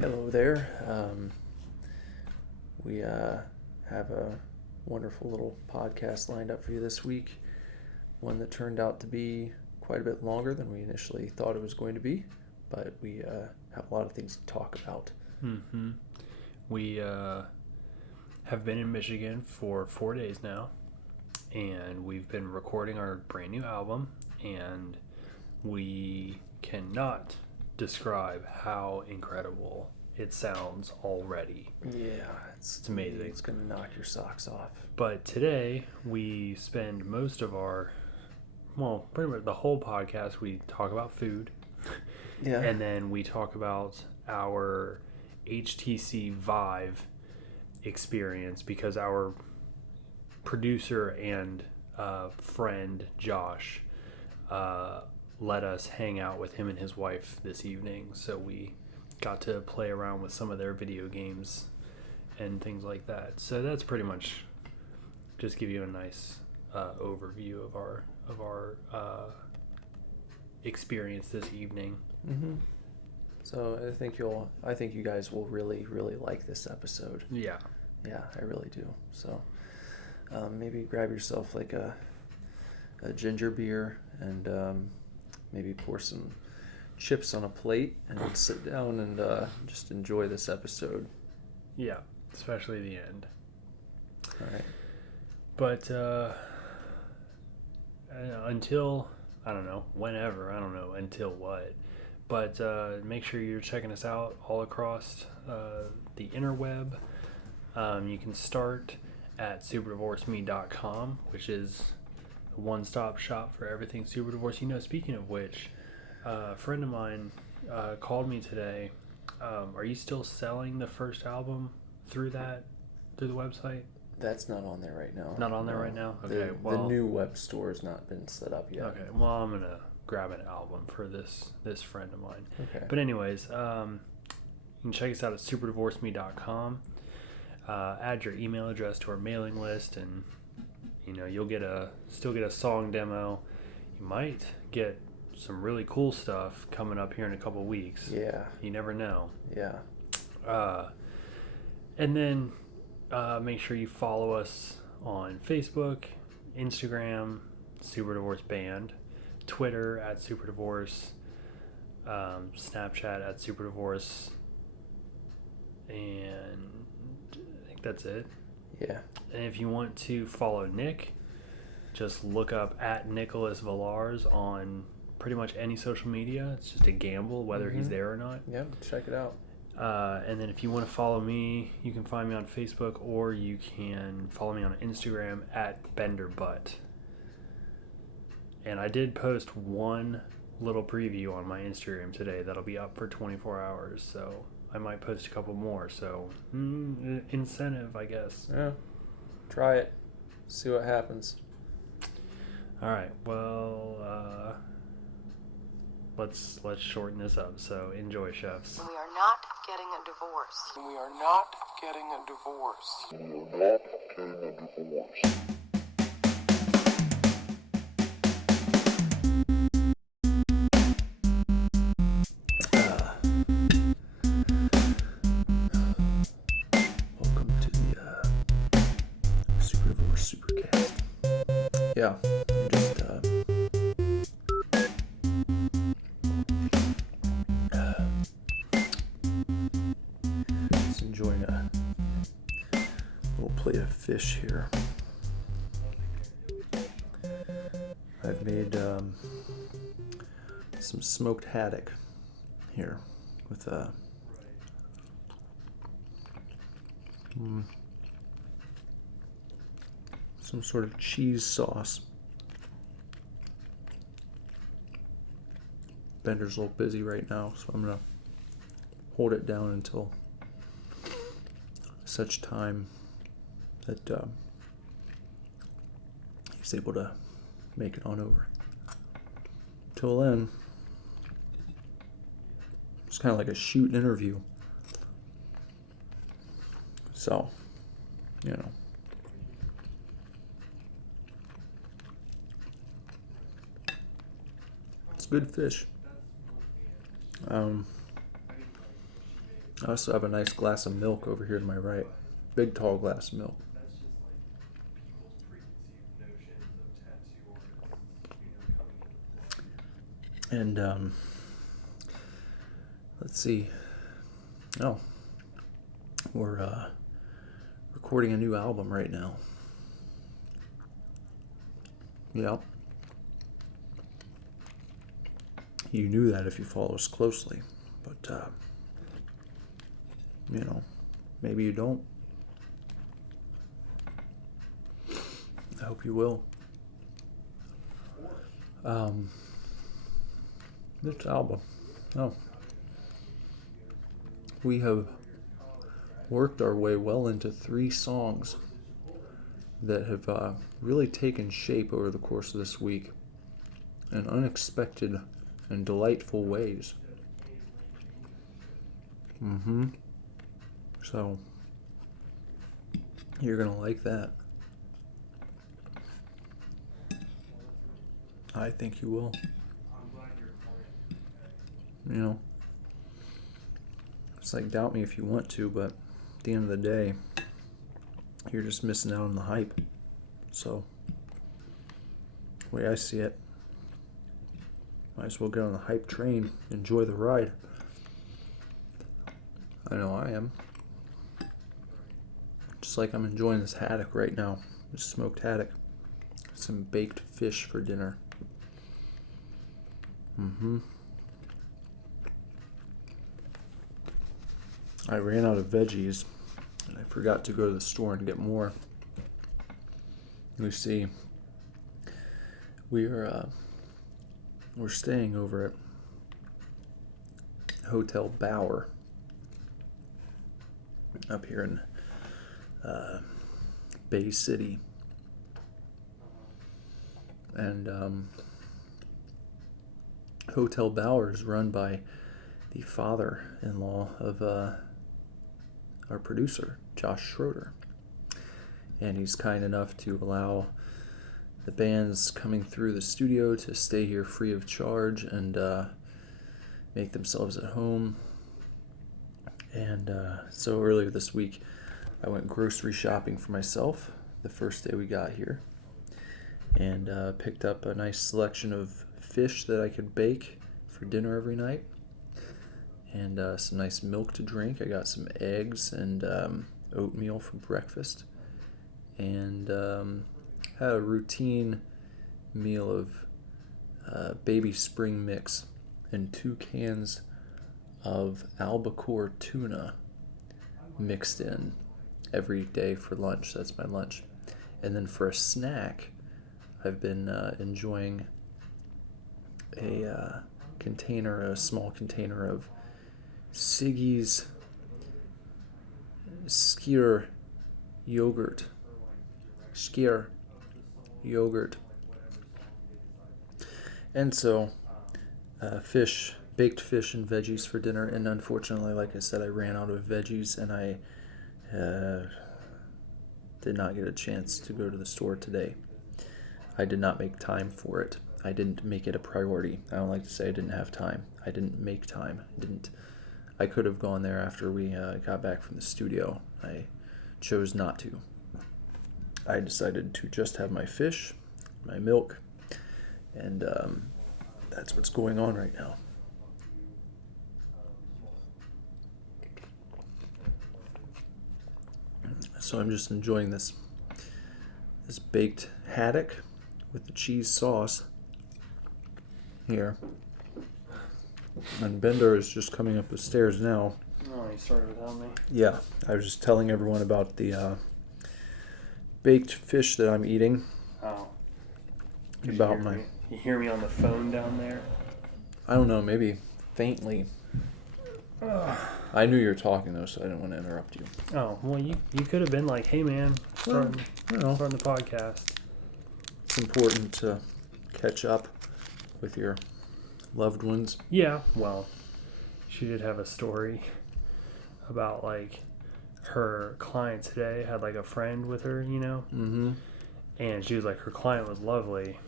Hello there. We have a wonderful little podcast lined up for you this week. One that turned out to be quite a bit longer than we initially thought it was going to be, but we have a lot of things to talk about. Mm-hmm. We have been in Michigan for 4 days now, and we've been recording our brand new album, and we cannot describe how incredible it sounds already. Yeah, it's amazing. It's going to knock your socks off. But today we spend most of pretty much the whole podcast, we talk about food. Yeah. And then we talk about our HTC Vive experience because our producer and friend Josh let us hang out with him and his wife this evening, so we got to play around with some of their video games and things like that. So that's pretty much just give you a nice overview of our experience this evening. Mm-hmm. So I think you guys will really, really like this episode. Yeah, I really do. So maybe grab yourself like a ginger beer and maybe pour some chips on a plate and sit down and just enjoy this episode. Yeah, especially the end. All right. But until, I don't know, whenever, I don't know, until what. But make sure you're checking us out all across the interweb. You can start at superdivorceme.com, which is a one-stop shop for everything Superdivorce. You know, speaking of which, a friend of mine called me today. Are you still selling the first album through the website? That's not on there right now. Not on there right now? Okay, the new web store has not been set up yet. Okay, well, I'm going to grab an album for this friend of mine. Okay. But anyways, you can check us out at superdivorceme.com. Add your email address to our mailing list, and you'll still get a song demo. You might get some really cool stuff coming up here in a couple weeks. Yeah. You never know. Yeah. And then make sure you follow us on Facebook, Instagram, Superdivorce Band, Twitter at Superdivorce, Snapchat at Superdivorce, and I think that's it. Yeah. And if you want to follow Nick, just look up at Nicholas Villars on pretty much any social media. It's just a gamble whether he's there or not. Yeah, check it out. And then if you want to follow me, you can find me on Facebook, or you can follow me on Instagram at BenderButt. And I did post one little preview on my Instagram today that'll be up for 24 hours, so I might post a couple more. So incentive, I guess. Yeah, try it, see what happens. All right, well, let's shorten this up. So enjoy, chefs. We are not getting a divorce. We are not getting a divorce. We are not getting a divorce. Welcome to the Superdivorce SUPERCAST. Yeah, just enjoying a little plate of fish here. I've made some smoked haddock here with some sort of cheese sauce. Bender's a little busy right now, so I'm gonna hold it down until such time that he's able to make it on over. Till then, it's kind of like a shoot interview. So, it's good fish. I also have a nice glass of milk over here to my right. Big, tall glass of milk. And, let's see. Oh, we're recording a new album right now. Yep. You knew that if you follow us closely, but, you know, maybe you don't. I hope you will. This album. Oh. We have worked our way well into 3 songs that have really taken shape over the course of this week in unexpected and delightful ways. So, you're gonna like that. I think you will. You know, it's like, doubt me if you want to, but at the end of the day, you're just missing out on the hype. So, the way I see it, might as well get on the hype train, enjoy the ride. I know I am. Just like I'm enjoying this haddock right now. This smoked haddock. Some baked fish for dinner. I ran out of veggies, and I forgot to go to the store and get more. You see, we're staying over at Hotel Bauer up here in Bay City, and Hotel Bauer is run by the father-in-law of our producer, Josh Schroeder. And he's kind enough to allow the bands coming through the studio to stay here free of charge and make themselves at home. And so earlier this week, I went grocery shopping for myself the first day we got here, and picked up a nice selection of fish that I could bake for dinner every night, and some nice milk to drink. I got some eggs and oatmeal for breakfast, and had a routine meal of baby spring mix and 2 cans of albacore tuna mixed in every day for lunch. That's my lunch. And then for a snack, I've been enjoying a small container of Siggy's Skyr yogurt. And so, baked fish and veggies for dinner. And unfortunately, like I said, I ran out of veggies, and I did not get a chance to go to the store today. I did not make time for it. I didn't make it a priority. I don't like to say I didn't have time. I didn't make time. I could have gone there after we got back from the studio. I chose not to. I decided to just have my fish, my milk, and that's what's going on right now. So I'm just enjoying this baked haddock with the cheese sauce here. And Bender is just coming up the stairs now. Oh, he started without me? Yeah, I was just telling everyone about the baked fish that I'm eating. Oh. You hear me on the phone down there? I don't know, maybe faintly. I knew you were talking though, so I didn't want to interrupt you. Oh, well, you could have been like, hey man, starting the podcast. It's important to catch up with your loved ones. Yeah, well, she did have a story about like her client today had like a friend with her, you know? Mm-hmm. And she was like, her client was lovely,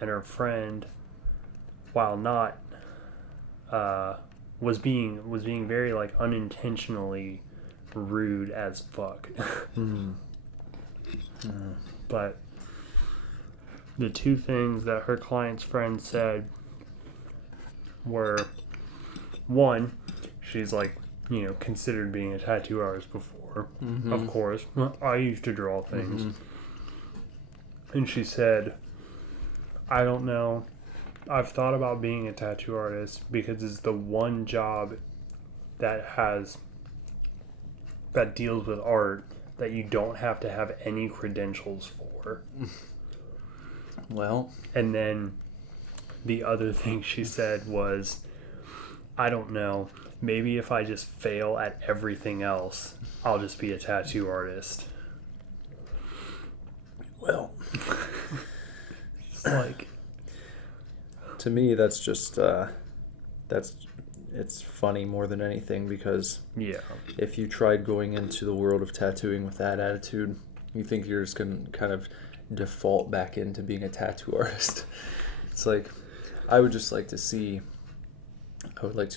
and her friend, while not was being very like unintentionally rude as fuck. But the two things that her client's friend said were, one, she's like, considered being a tattoo artist before. Of course. I used to draw things. And she said, I don't know. I've thought about being a tattoo artist because it's the one job that deals with art that you don't have to have any credentials for. Well. And then the other thing she said was, I don't know, maybe if I just fail at everything else, I'll just be a tattoo artist. Well. It's like, to me, that's just, it's funny more than anything, because yeah. if you tried going into the world of tattooing with that attitude, you think you're just going to kind of default back into being a tattoo artist. It's like, I would like to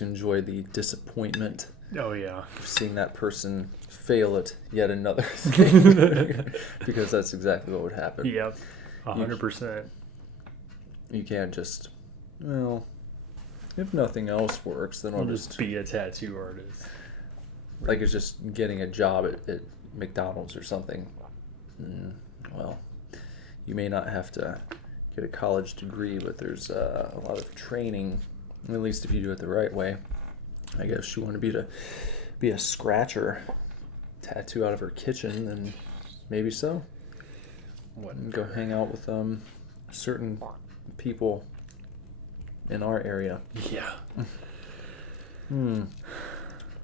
enjoy the disappointment Oh, yeah. of seeing that person fail at yet another thing. Because that's exactly what would happen. Yep. 100%. You can't just, well, if nothing else works, then I'll just be a tattoo artist. Like it's just getting a job at McDonald's or something. Well, you may not have to get a college degree, but there's a lot of training, at least if you do it the right way. I guess you want to be a scratcher, tattoo out of her kitchen, then maybe so. And go hang out with certain people in our area. Yeah.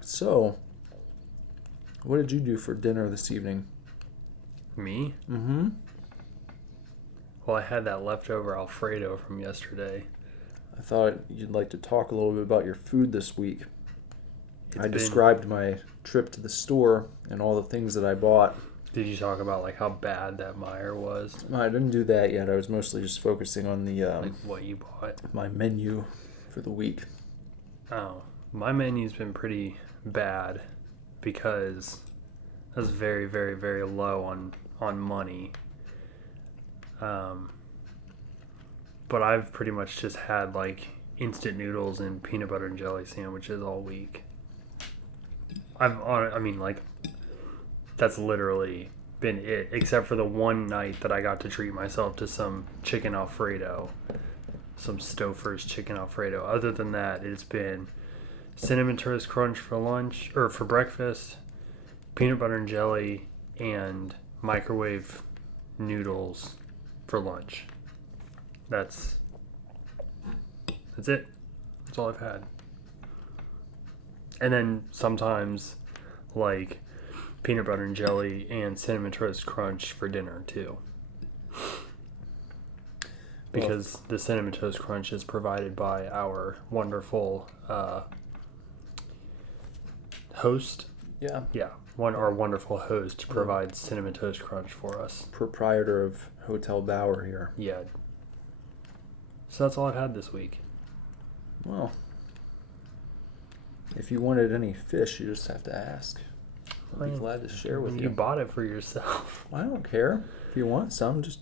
So, what did you do for dinner this evening? Me? Mm-hmm. Well, I had that leftover Alfredo from yesterday. I thought you'd like to talk a little bit about your food this week. I described my trip to the store and all the things that I bought. Did you talk about like how bad that Meyer was? I didn't do that yet. I was mostly just focusing on the Like what you bought? my menu for the week. Oh, my menu's been pretty bad because I was very, very, very low on money. But I've pretty much just had like instant noodles and peanut butter and jelly sandwiches all week. That's literally been it, except for the one night that I got to treat myself to some chicken Alfredo, some Stouffer's chicken Alfredo. Other than that, it's been Cinnamon Toast Crunch for lunch, or for breakfast, peanut butter and jelly, and microwave noodles for lunch. That's it. That's all I've had. And then sometimes, like, peanut butter and jelly and Cinnamon Toast Crunch for dinner, too. Because the Cinnamon Toast Crunch is provided by our wonderful host. Yeah. Yeah, our wonderful host provides Cinnamon Toast Crunch for us. Proprietor of Hotel Bauer here. Yeah. So that's all I've had this week. Well, if you wanted any fish, you just have to ask. I'd be glad to share with you. You bought it for yourself. I don't care. If you want some, just...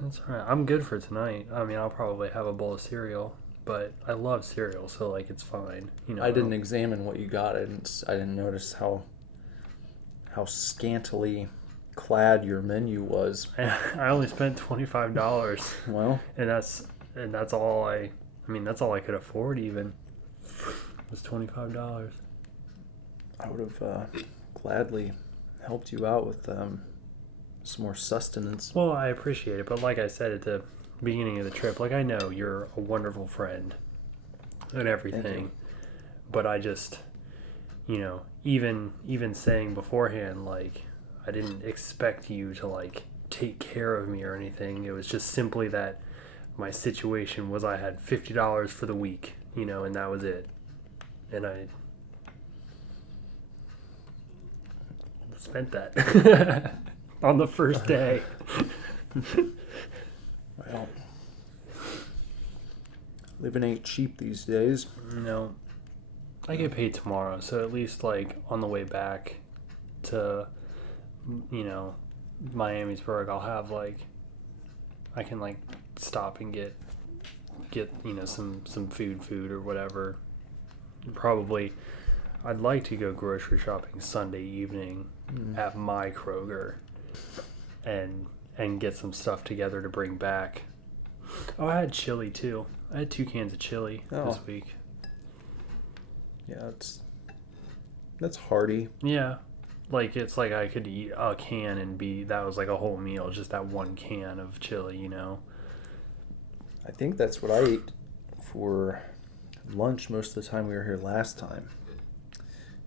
That's all right. I'm good for tonight. I mean, I'll probably have a bowl of cereal, but I love cereal, so, like, it's fine. You know, I didn't examine what you got. I didn't notice how scantily clad your menu was. I only spent $25. Well, and that's all that's all I could afford even. Was $25. I would have gladly helped you out with some more sustenance. Well, I appreciate it, but like I said at the beginning of the trip, like, I know you're a wonderful friend and everything, but I just, even saying beforehand, like, I didn't expect you to, like, take care of me or anything. It was just simply that my situation was I had $50 for the week, and that was it. And I spent that on the first day. Well, living ain't cheap these days. No. I get paid tomorrow, so at least like on the way back to, Miamisburg, I'll have like, I can like stop and get some food or whatever. Probably, I'd like to go grocery shopping Sunday evening at my Kroger, and get some stuff together to bring back. Oh, I had chili too. I had 2 cans of chili this week. Yeah, that's hearty. Yeah. Like, it's like I could eat a can and that was like a whole meal, just that 1 can of chili, I think that's what I ate for lunch most of the time we were here last time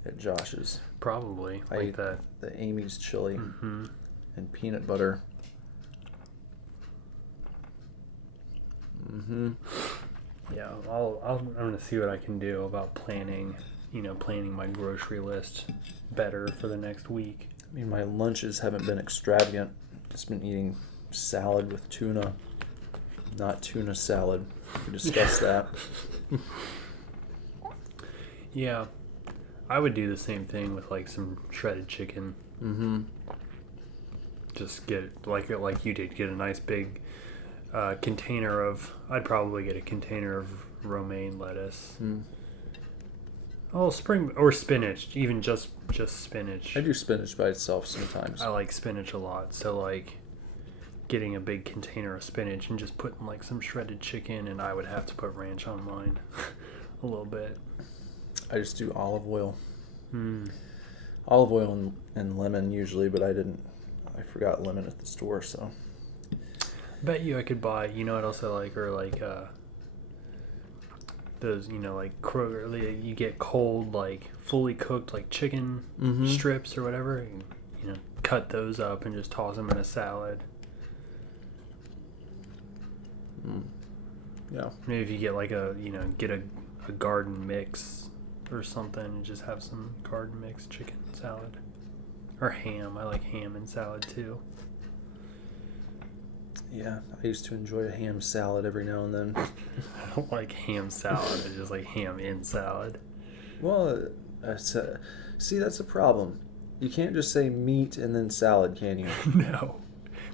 at Josh's. Probably. I ate that. The Amy's chili and peanut butter. Yeah, I'm gonna see what I can do about planning my grocery list better for the next week. I mean, my lunches haven't been extravagant. Just been eating salad with tuna, not tuna salad. We discussed that. Yeah, I would do the same thing with like some shredded chicken. Just get like you did, get a nice big container of. I'd probably get a container of romaine lettuce. Oh, spring or spinach, even just spinach. I do spinach by itself sometimes. I like spinach a lot, so like getting a big container of spinach and just putting like some shredded chicken, and I would have to put ranch on mine a little bit. I just do olive oil. Olive oil and lemon usually, but I forgot lemon at the store, so. Bet you I could buy, what else I like, or like those, like Kroger, you get cold, like fully cooked, like chicken strips or whatever, and, cut those up and just toss them in a salad. Yeah. Maybe if you get like get a garden mix or something and just have some garden mix chicken salad. Or ham. I like ham in salad too. Yeah, I used to enjoy a ham salad every now and then. I don't like ham salad. I just like ham in salad. Well, see, that's the problem. You can't just say meat and then salad, can you? No.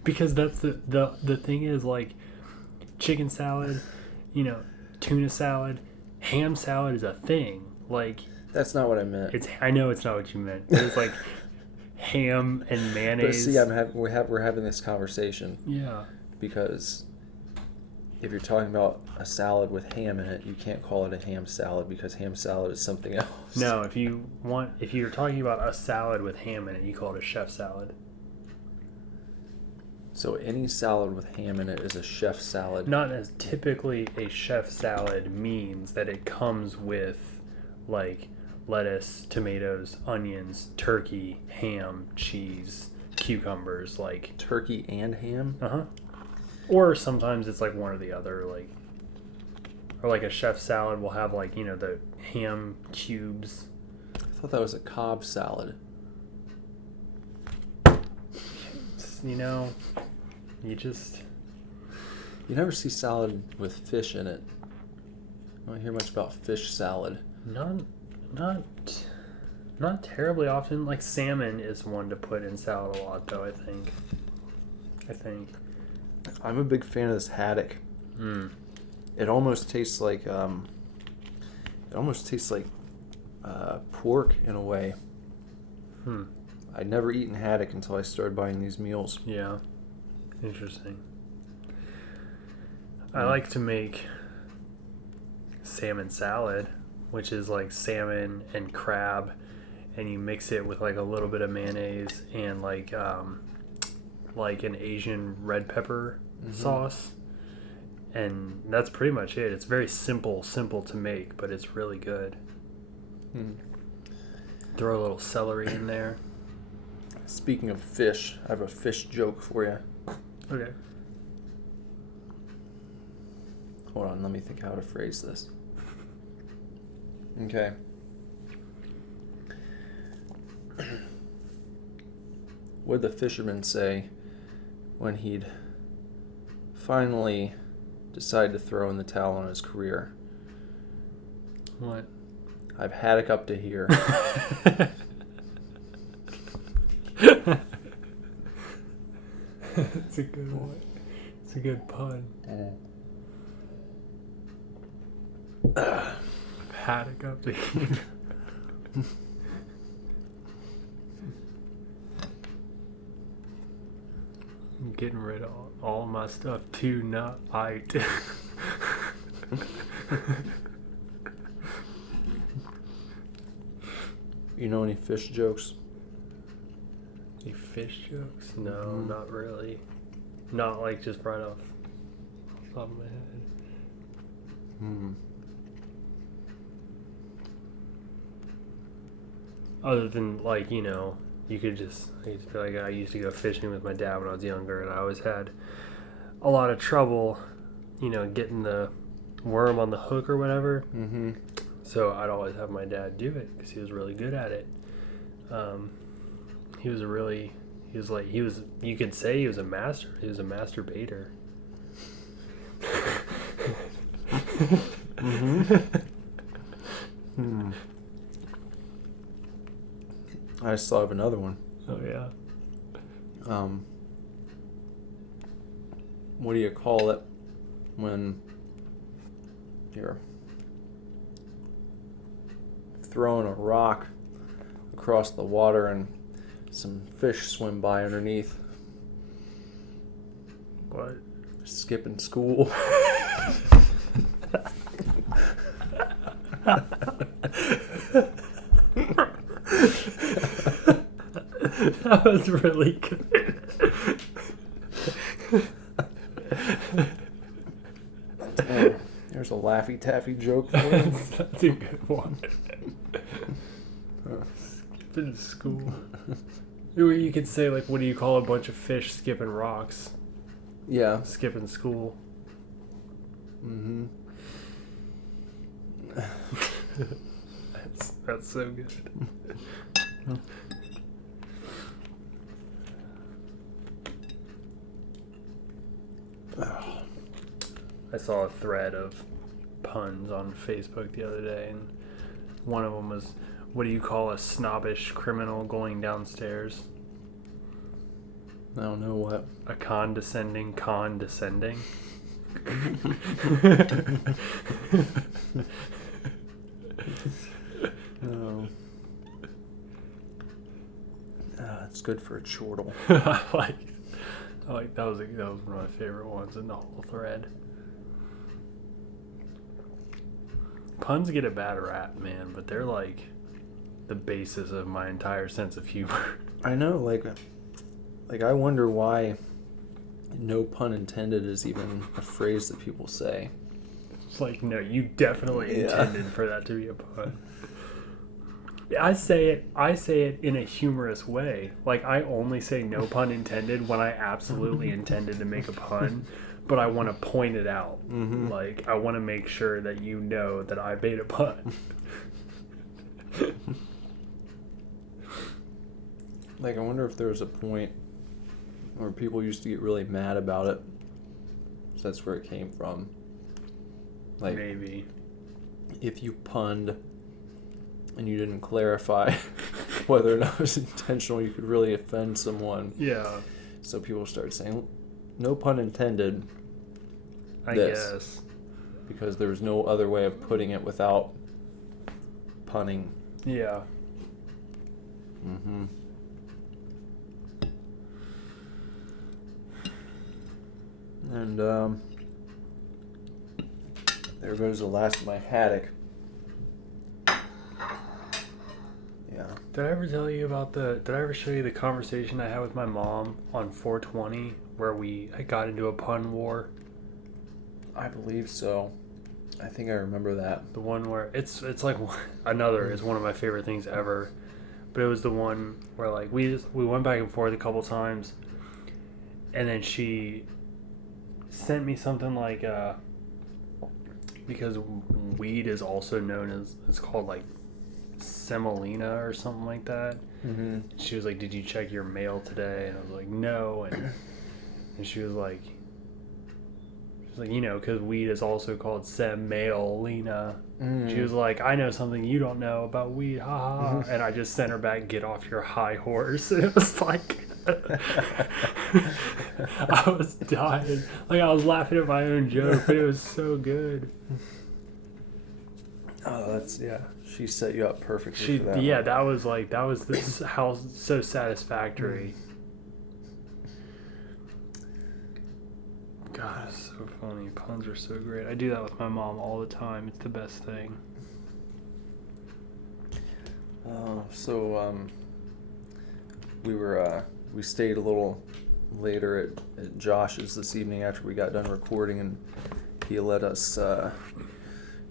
Because that's the thing is, like, chicken salad, tuna salad, ham salad is a thing. Like, That's not what I meant. I know it's not what you meant. But it's like ham and mayonnaise. But see, we're having this conversation. Yeah. Because if you're talking about a salad with ham in it, you can't call it a ham salad because ham salad is something else. No, if you're talking about a salad with ham in it, you call it a chef salad. So any salad with ham in it is a chef salad. Not as typically a chef salad means that it comes with like lettuce, tomatoes, onions, turkey, ham, cheese, cucumbers, like Turkey and ham? Or sometimes it's like one or the other, like, or like a chef salad will have like, the ham cubes. I thought that was a Cobb salad. You never see salad with fish in it. I don't hear much about fish salad. Not terribly often. Like salmon is one to put in salad a lot, though. I think. I'm a big fan of this haddock. It almost tastes like pork in a way. I'd never eaten haddock until I started buying these meals. Yeah, interesting. I like to make salmon salad, which is like salmon and crab, and you mix it with like a little bit of mayonnaise and like an Asian red pepper sauce, and that's pretty much it. It's very simple to make, but it's really good. Throw a little celery in there. Speaking of fish, I have a fish joke for you. Okay. Hold on, let me think how to phrase this. Okay. What did the fisherman say when he'd finally decide to throw in the towel on his career? What? I've haddock up to here. It's a good one. It's a good pun. Haddock up to here. I'm getting rid of all my stuff tonight. You know any fish jokes? Any fish jokes? No, not really. Not like just right off the top of my head. Other than like, you know, I used to be like, I used to go fishing with my dad when I was younger, and I always had a lot of trouble, you know, getting the worm on the hook or whatever. Mm-hmm. So I'd always have my dad do it because he was really good at it. You could say he was a master. He was a master baiter. I just thought of another one. Oh yeah. What do you call it when you're throwing a rock across the water and some fish swim by underneath? What? Skipping school. That was really good. There's a Laffy Taffy joke for you. That's a good one. Skipping school. You could say, like, what do you call a bunch of fish skipping rocks? Yeah. Skipping school. Mm-hmm. That's so good. I saw a thread of puns on Facebook the other day, and one of them was, what do you call a snobbish criminal going downstairs? I don't know what. A condescending condescending. No. It's good for a chortle. I like that was one of my favorite ones in the whole thread. Puns get a bad rap, man, but they're like the basis of my entire sense of humor. I know, like I wonder why no pun intended is even a phrase that people say. It's like, no, you definitely intended for that to be a pun. I say it in a humorous way. Like, I only say no pun intended when I absolutely intended to make a pun, but I want to point it out. Mm-hmm. Like, I want to make sure that you know that I made a pun. Like, I wonder if there was a point where people used to get really mad about it. So that's where it came from. Like, maybe. If you punned and you didn't clarify whether or not it was intentional, you could really offend someone. Yeah. So people started saying, no pun intended. I guess. Because there was no other way of putting it without punning. Yeah. Mm-hmm. And there goes the last of my haddock. Yeah. Did I ever tell you about did I ever show you the conversation I had with my mom on 420 where I got into a pun war? I believe so. I think I remember that. The one where it's like it's one of my favorite things ever. But it was the one where like we went back and forth a couple times, and then she sent me something like because weed is also known as, it's called like semolina or something like that. Mm-hmm. She was like, did you check your mail today? And I was like, no. And she was like, you know, because weed is also called semolina. She was like, I know something you don't know about weed, ha ha ha. And I just sent her back, get off your high horse. And it was like, I was dying. Like, I was laughing at my own joke, but it was so good. Oh, she set you up perfectly for that. Yeah, one. that was this how so satisfactory. God, it's so funny. Puns are so great. I do that with my mom all the time. It's the best thing. We stayed a little later at Josh's this evening after we got done recording, and he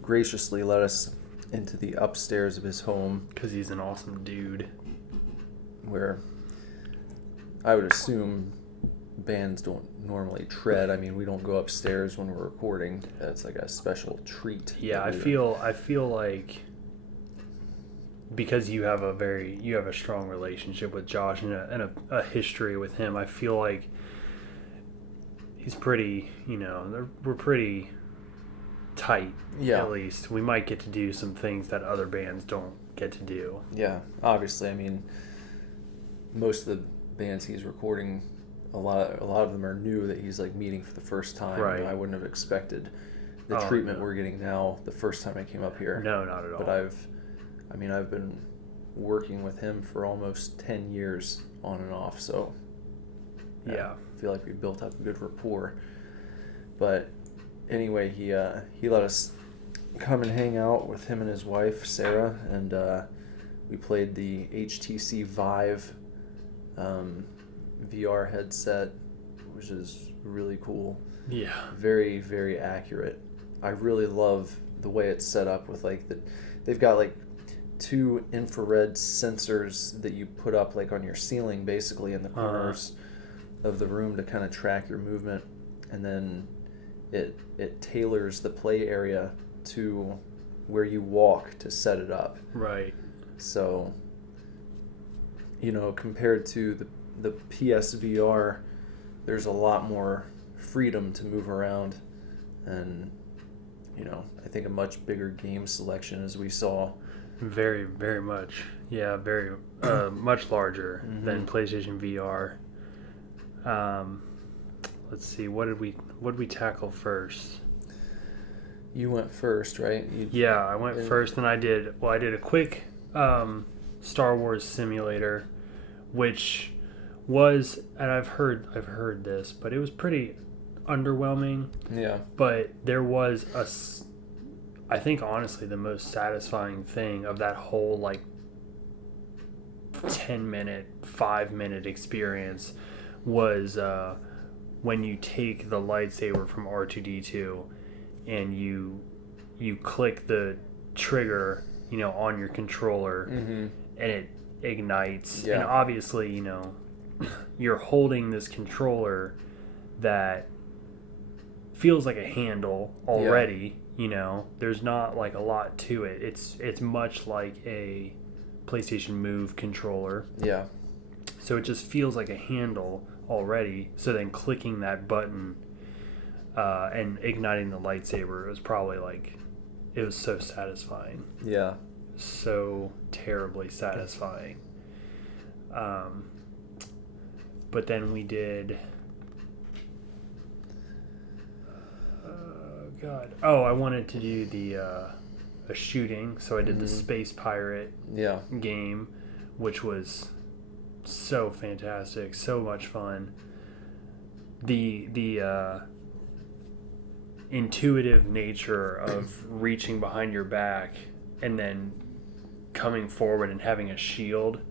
graciously let us into the upstairs of his home, Because he's an awesome dude. where I would assume bands don't normally tread. I mean, we don't go upstairs when we're recording. That's like a special treat. Yeah, I feel like because you have a strong relationship with Josh and a history with him, I feel like he's pretty, we're pretty tight. Yeah. At least we might get to do some things that other bands don't get to do. Yeah, obviously. I mean, most of the bands he's recording, a lot of them are new that he's like meeting for the first time. Right. I wouldn't have expected the treatment we're getting now the first time I came up here. No, not at all. But I've been working with him for almost 10 years on and off, so yeah. I feel like we built up a good rapport. But anyway, he let us come and hang out with him and his wife Sarah, and we played the HTC Vive VR headset, which is really cool. Yeah. Very, very accurate. I really love the way it's set up with they've got like 2 infrared sensors that you put up like on your ceiling, basically in the corners of the room to kind of track your movement, and then it tailors the play area to where you walk to set it up. Right. So, compared to the PSVR, there's a lot more freedom to move around, and I think a much bigger game selection, as we saw. Very, very much. Yeah, very much larger than PlayStation VR. Let's see, what did we tackle first? You went first, right? Yeah, I went first, and I did a quick Star Wars simulator, which was, and I've heard this, but it was pretty underwhelming. Yeah. But there was I think honestly the most satisfying thing of that whole 10-minute, 5-minute experience was when you take the lightsaber from R2-D2 and you click the trigger, on your controller, and it ignites. Yeah. And obviously, you're holding this controller that feels like a handle already. There's not a lot to it. It's much like a PlayStation Move controller. Yeah. So it just feels like a handle already. So then clicking that button and igniting the lightsaber was probably it was so satisfying. Yeah. So terribly satisfying. But then we did... God. Oh, I wanted to do a shooting, so I did the Space Pirate game, which was so fantastic, so much fun. The intuitive nature of reaching behind your back and then coming forward and having a shield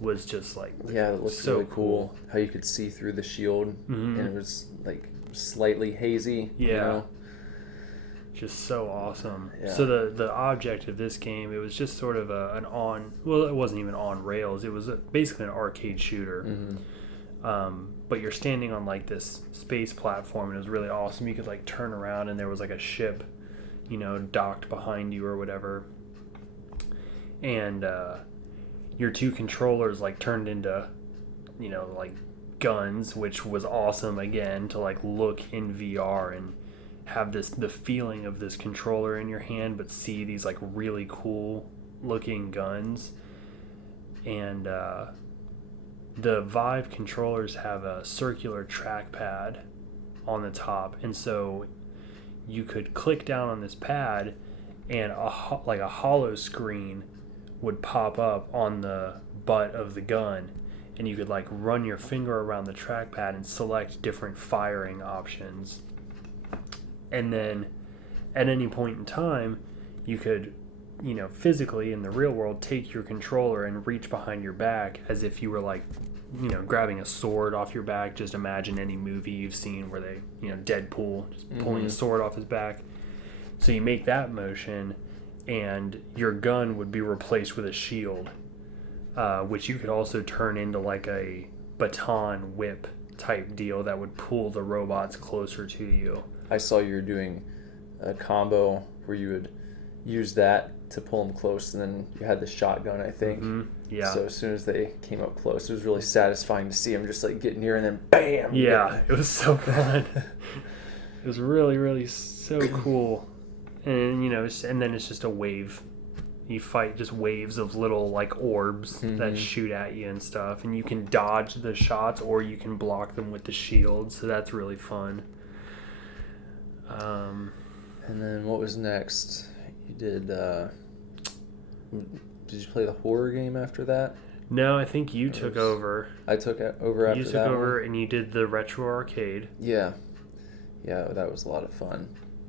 was just it looked so really cool. How you could see through the shield, and it was slightly hazy. Just so awesome. Yeah. So the object of this game, it was just sort of it wasn't even on rails. It was basically an arcade shooter. But you're standing on this space platform, and it was really awesome. You could turn around, and there was a ship, docked behind you or whatever. And your 2 controllers turned into, guns, which was awesome again to look in VR and have the feeling of this controller in your hand, but see these like really cool looking guns. And the Vive controllers have a circular trackpad on the top, and so you could click down on this pad, and like a hollow screen would pop up on the butt of the gun, and you could like run your finger around the trackpad and select different firing options. And then at any point in time, you could, physically in the real world, take your controller and reach behind your back as if you were like, grabbing a sword off your back. Just imagine any movie you've seen where they, Deadpool just pulling a sword off his back. So you make that motion, and your gun would be replaced with a shield, which you could also turn into like a baton whip type deal that would pull the robots closer to you. I saw you were doing a combo where you would use that to pull them close, and then you had the shotgun, I think. Yeah. So as soon as they came up close, it was really satisfying to see them just like get near and then bam. Yeah, it was so fun. It was really, really so cool. And and then it's just a wave. You fight just waves of little like orbs that shoot at you and stuff, and you can dodge the shots or you can block them with the shield. So that's really fun. And then what was next? You did you play the horror game after that? No, I think you took over. I took over after that. You took over and you did the retro arcade. Yeah, that was a lot of fun.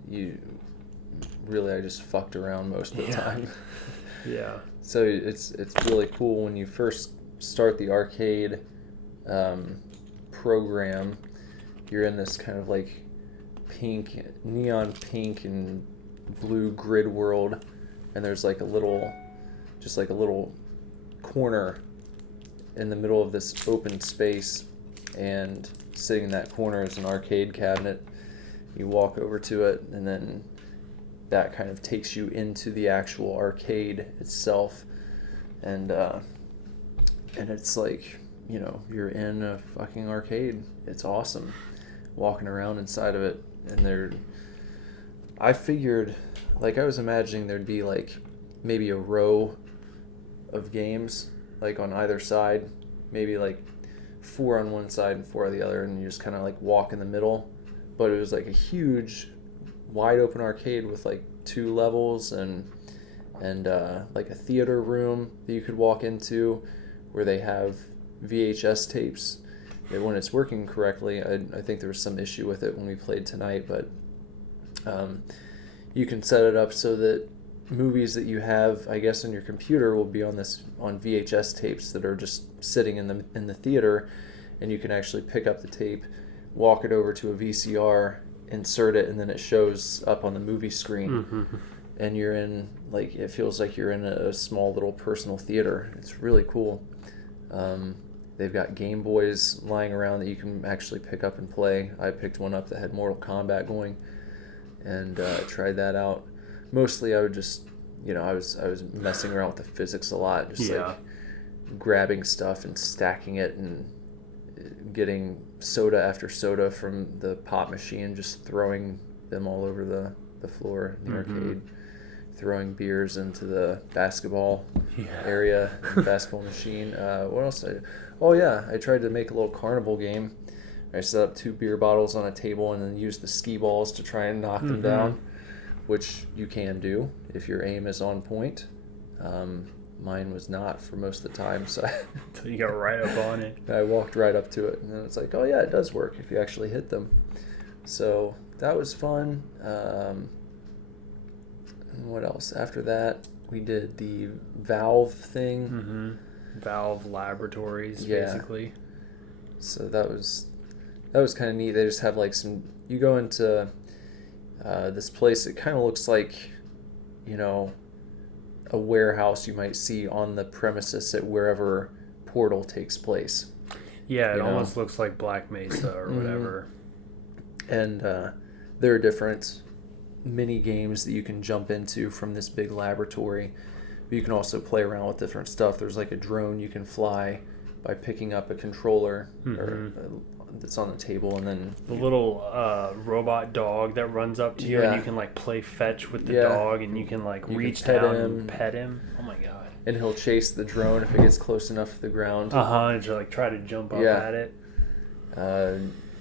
I just fucked around most of the time. Yeah. So it's really cool when you first start the arcade program. You're in this kind of like neon pink and blue grid world, and there's like a little corner in the middle of this open space, and sitting in that corner is an arcade cabinet. You walk over to it, and then that kind of takes you into the actual arcade itself, and it's like, you're in a fucking arcade. It's awesome walking around inside of it. And I figured, like, I was imagining there'd be like maybe a row of games like on either side, maybe like 4 on one side and 4 on the other, and you just kind of like walk in the middle. But it was like a huge wide open arcade with like 2 levels and like a theater room that you could walk into where they have VHS tapes. When it's working correctly, I think there was some issue with it when we played tonight, but you can set it up so that movies that you have, I guess, on your computer will be on VHS tapes that are just sitting in the theater, and you can actually pick up the tape, walk it over to a VCR, insert it, and then it shows up on the movie screen. And you're in, like, it feels like you're in a small little personal theater. It's really cool. They've got Game Boys lying around that you can actually pick up and play. I picked one up that had Mortal Kombat going, and tried that out. Mostly I would just, I was messing around with the physics a lot, just like grabbing stuff and stacking it and getting soda after soda from the pop machine, just throwing them all over the floor in the arcade, throwing beers into the basketball area, basketball machine. What else? I tried to make a little carnival game. I set up 2 beer bottles on a table and then used the skee balls to try and knock them down, which you can do if your aim is on point. Mine was not for most of the time, so you got right up on it. I walked right up to it, and then it's like, oh yeah, it does work if you actually hit them. So that was fun. And what else? After that, we did the Valve thing. Valve Laboratories, basically. So that was kind of neat. They just have like you go into this place. It kind of looks like, a warehouse you might see on the premises at wherever Portal takes place. Yeah, it almost looks like Black Mesa or whatever. And there are different mini games that you can jump into from this big laboratory. But you can also play around with different stuff. There's like a drone you can fly by picking up a controller or that's on the table, and then the little robot dog that runs up to you, and Yeah. you can like play fetch with the Yeah. dog, and you can like You can reach pet down him. and pet him. Oh my god. and he'll chase the drone if it gets close enough to the ground. And to like try to jump up Yeah. at it.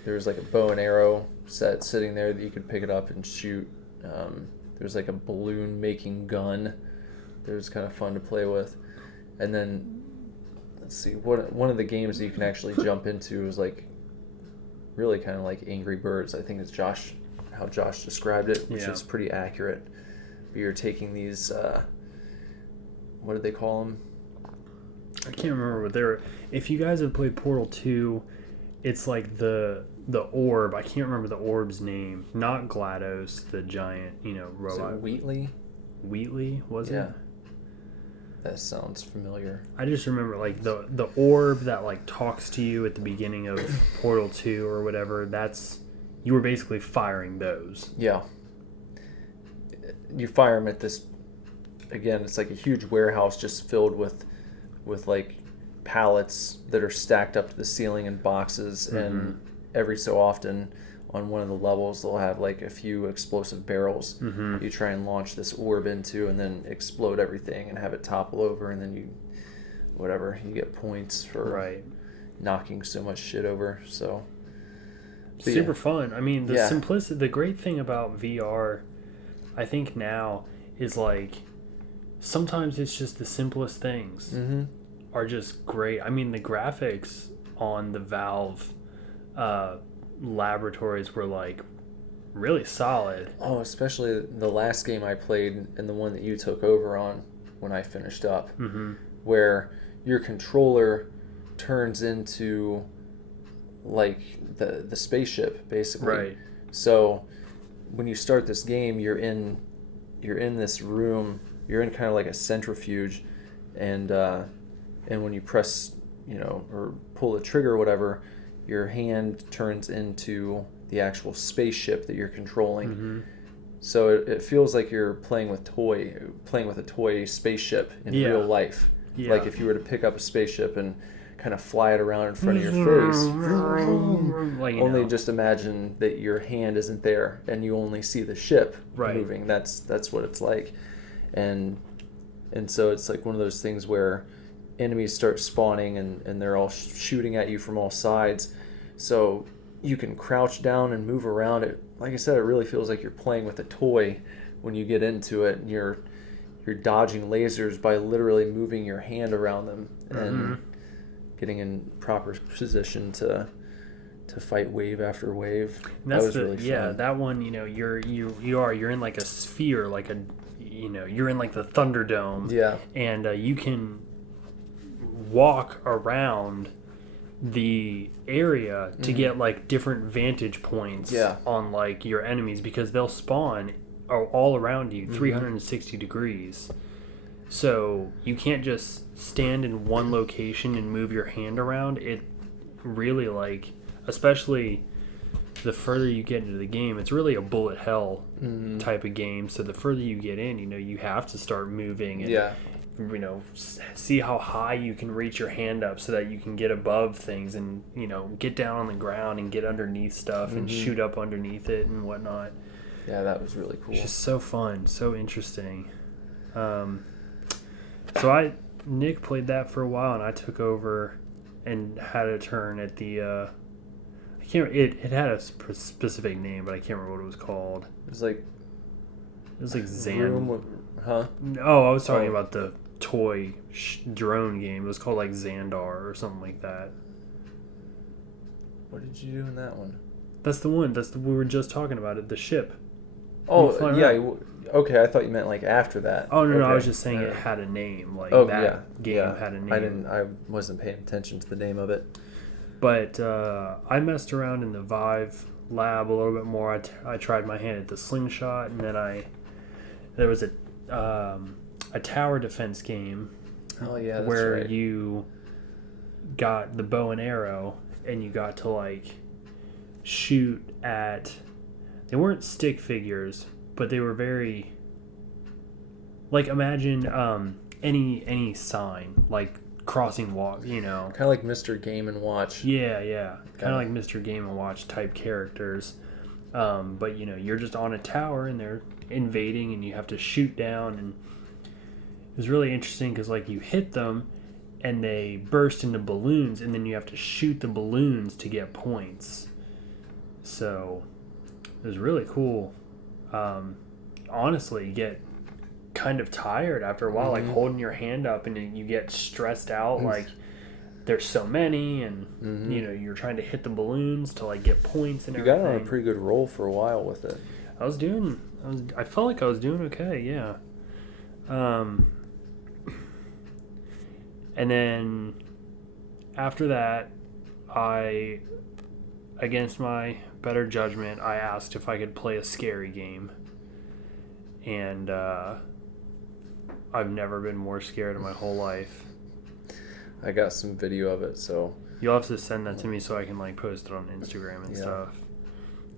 There's like a bow and arrow set sitting there that you could pick it up and shoot. There's like a balloon making gun that was kind of fun to play with. And then, let's see, one of the games that you can actually jump into is like really kind of like Angry Birds. I think it's how Josh described it, which Yeah. is pretty accurate. But you're taking these, what do they call them? I can't remember what they're. If you guys have played Portal 2, it's like the orb. I can't remember the orb's name. Not GLaDOS, the giant, robot. Is it Wheatley? Wheatley, was Yeah. it? That sounds familiar. I just remember like the orb that like talks to you at the beginning of Portal 2 or whatever. You were basically firing those. Yeah. You fire them at this. Again, it's like a huge warehouse just filled with like pallets that are stacked up to the ceiling in boxes, and every so often on one of the levels they'll have like a few explosive barrels you try and launch this orb into, and then explode everything and have it topple over, and then you get points for knocking so much shit over. So Super fun. I mean, the Yeah. simplicity, the great thing about VR, I think now, is like sometimes it's just the simplest things are just great. I mean, the graphics on the Valve laboratories were like really solid. Oh, especially the last game I played and the one that you took over on when I finished up, where your controller turns into like the spaceship basically. Right. So when you start this game, you're in this room. You're in kind of like a centrifuge, and when you press, or pull the trigger or whatever, your hand turns into the actual spaceship that you're controlling. So it feels like you're playing with a toy spaceship in real life. Yeah. Like if you were to pick up a spaceship and kind of fly it around in front of your face. Like, Only just imagine that your hand isn't there and you only see the ship moving. That's what it's like. And so it's like one of those things where enemies start spawning and they're all shooting at you from all sides. So you can crouch down and move around it. Like I said, it really feels like you're playing with a toy when you get into it, and you're dodging lasers by literally moving your hand around them and getting in proper position to fight wave after wave. And that's that was really fun. that one, you're in like a sphere, like you're in like the Thunderdome. Yeah. And you can walk around the area to get like different vantage points on like your enemies, because they'll spawn all around you 360 degrees. So you can't just stand in one location and move your hand around. It really, like, especially the further you get into the game, it's really a bullet hell type of game. So the further you get in, you have to start moving and see how high you can reach your hand up so that you can get above things and get down on the ground and get underneath stuff and shoot up underneath it and whatnot. Yeah, that was really cool. It's just so fun, so interesting. Nick played that for a while, and I took over and had a turn at the it had a specific name, but I can't remember what it was called. It was like Zan. Huh? Oh, I was talking about the toy drone game. It was called like Xandar or something like that. What did you do in that one? That's the one. We were just talking about it. The ship. Oh, yeah. Okay, I thought you meant like after that. Oh, no, okay. I was just saying it had a name. Like game had a name. I wasn't paying attention to the name of it. But I messed around in the Vive lab a little bit more. I tried my hand at the slingshot, and then there was a tower defense game. Oh yeah, that's where right. you got the bow and arrow, and you got to like shoot at. They weren't stick figures, but they were very like, imagine any sign like crossing walk, you know. Kind of like Mr. Game and Watch. Yeah. Kind of like Mr. Game & Watch type characters. But, you know, you're just on a tower and they're invading and you have to shoot down. And it was really interesting because, like, you hit them and they burst into balloons and then you have to shoot the balloons to get points. So it was really cool. Honestly, you get kind of tired after a while, like holding your hand up, and you get stressed out, like there's so many, and you know, you're trying to hit the balloons to like get points and everything. You got on a pretty good roll for a while with it. I felt like I was doing okay, yeah. And then after that, against my better judgment, I asked if I could play a scary game. And I've never been more scared in my whole life. I got some video of it, so You'll have to send that to me so I can like post it on Instagram and stuff.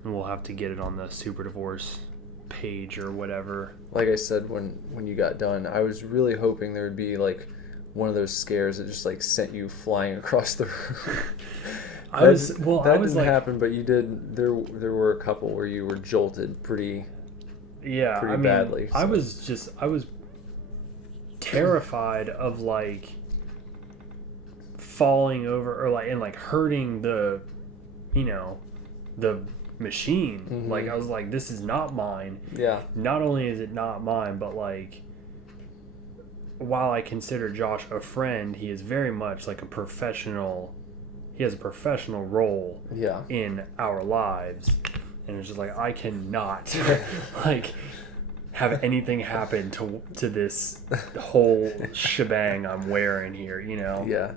And we'll have to get it on the Superdivorce page or whatever. like I said when you got done, I was really hoping there would be like one of those scares that just like sent you flying across the room. That didn't happen, but you did. There were a couple where you were jolted pretty badly. So. I was terrified of like falling over or like hurting the machine. Like I was like, this is not mine. Yeah. Not only is it not mine, but like while I consider Josh a friend, he is very much like a professional. He has a professional role in our lives. And it's just like, I cannot like have anything happen to this whole shebang I'm wearing here, you know? Yeah.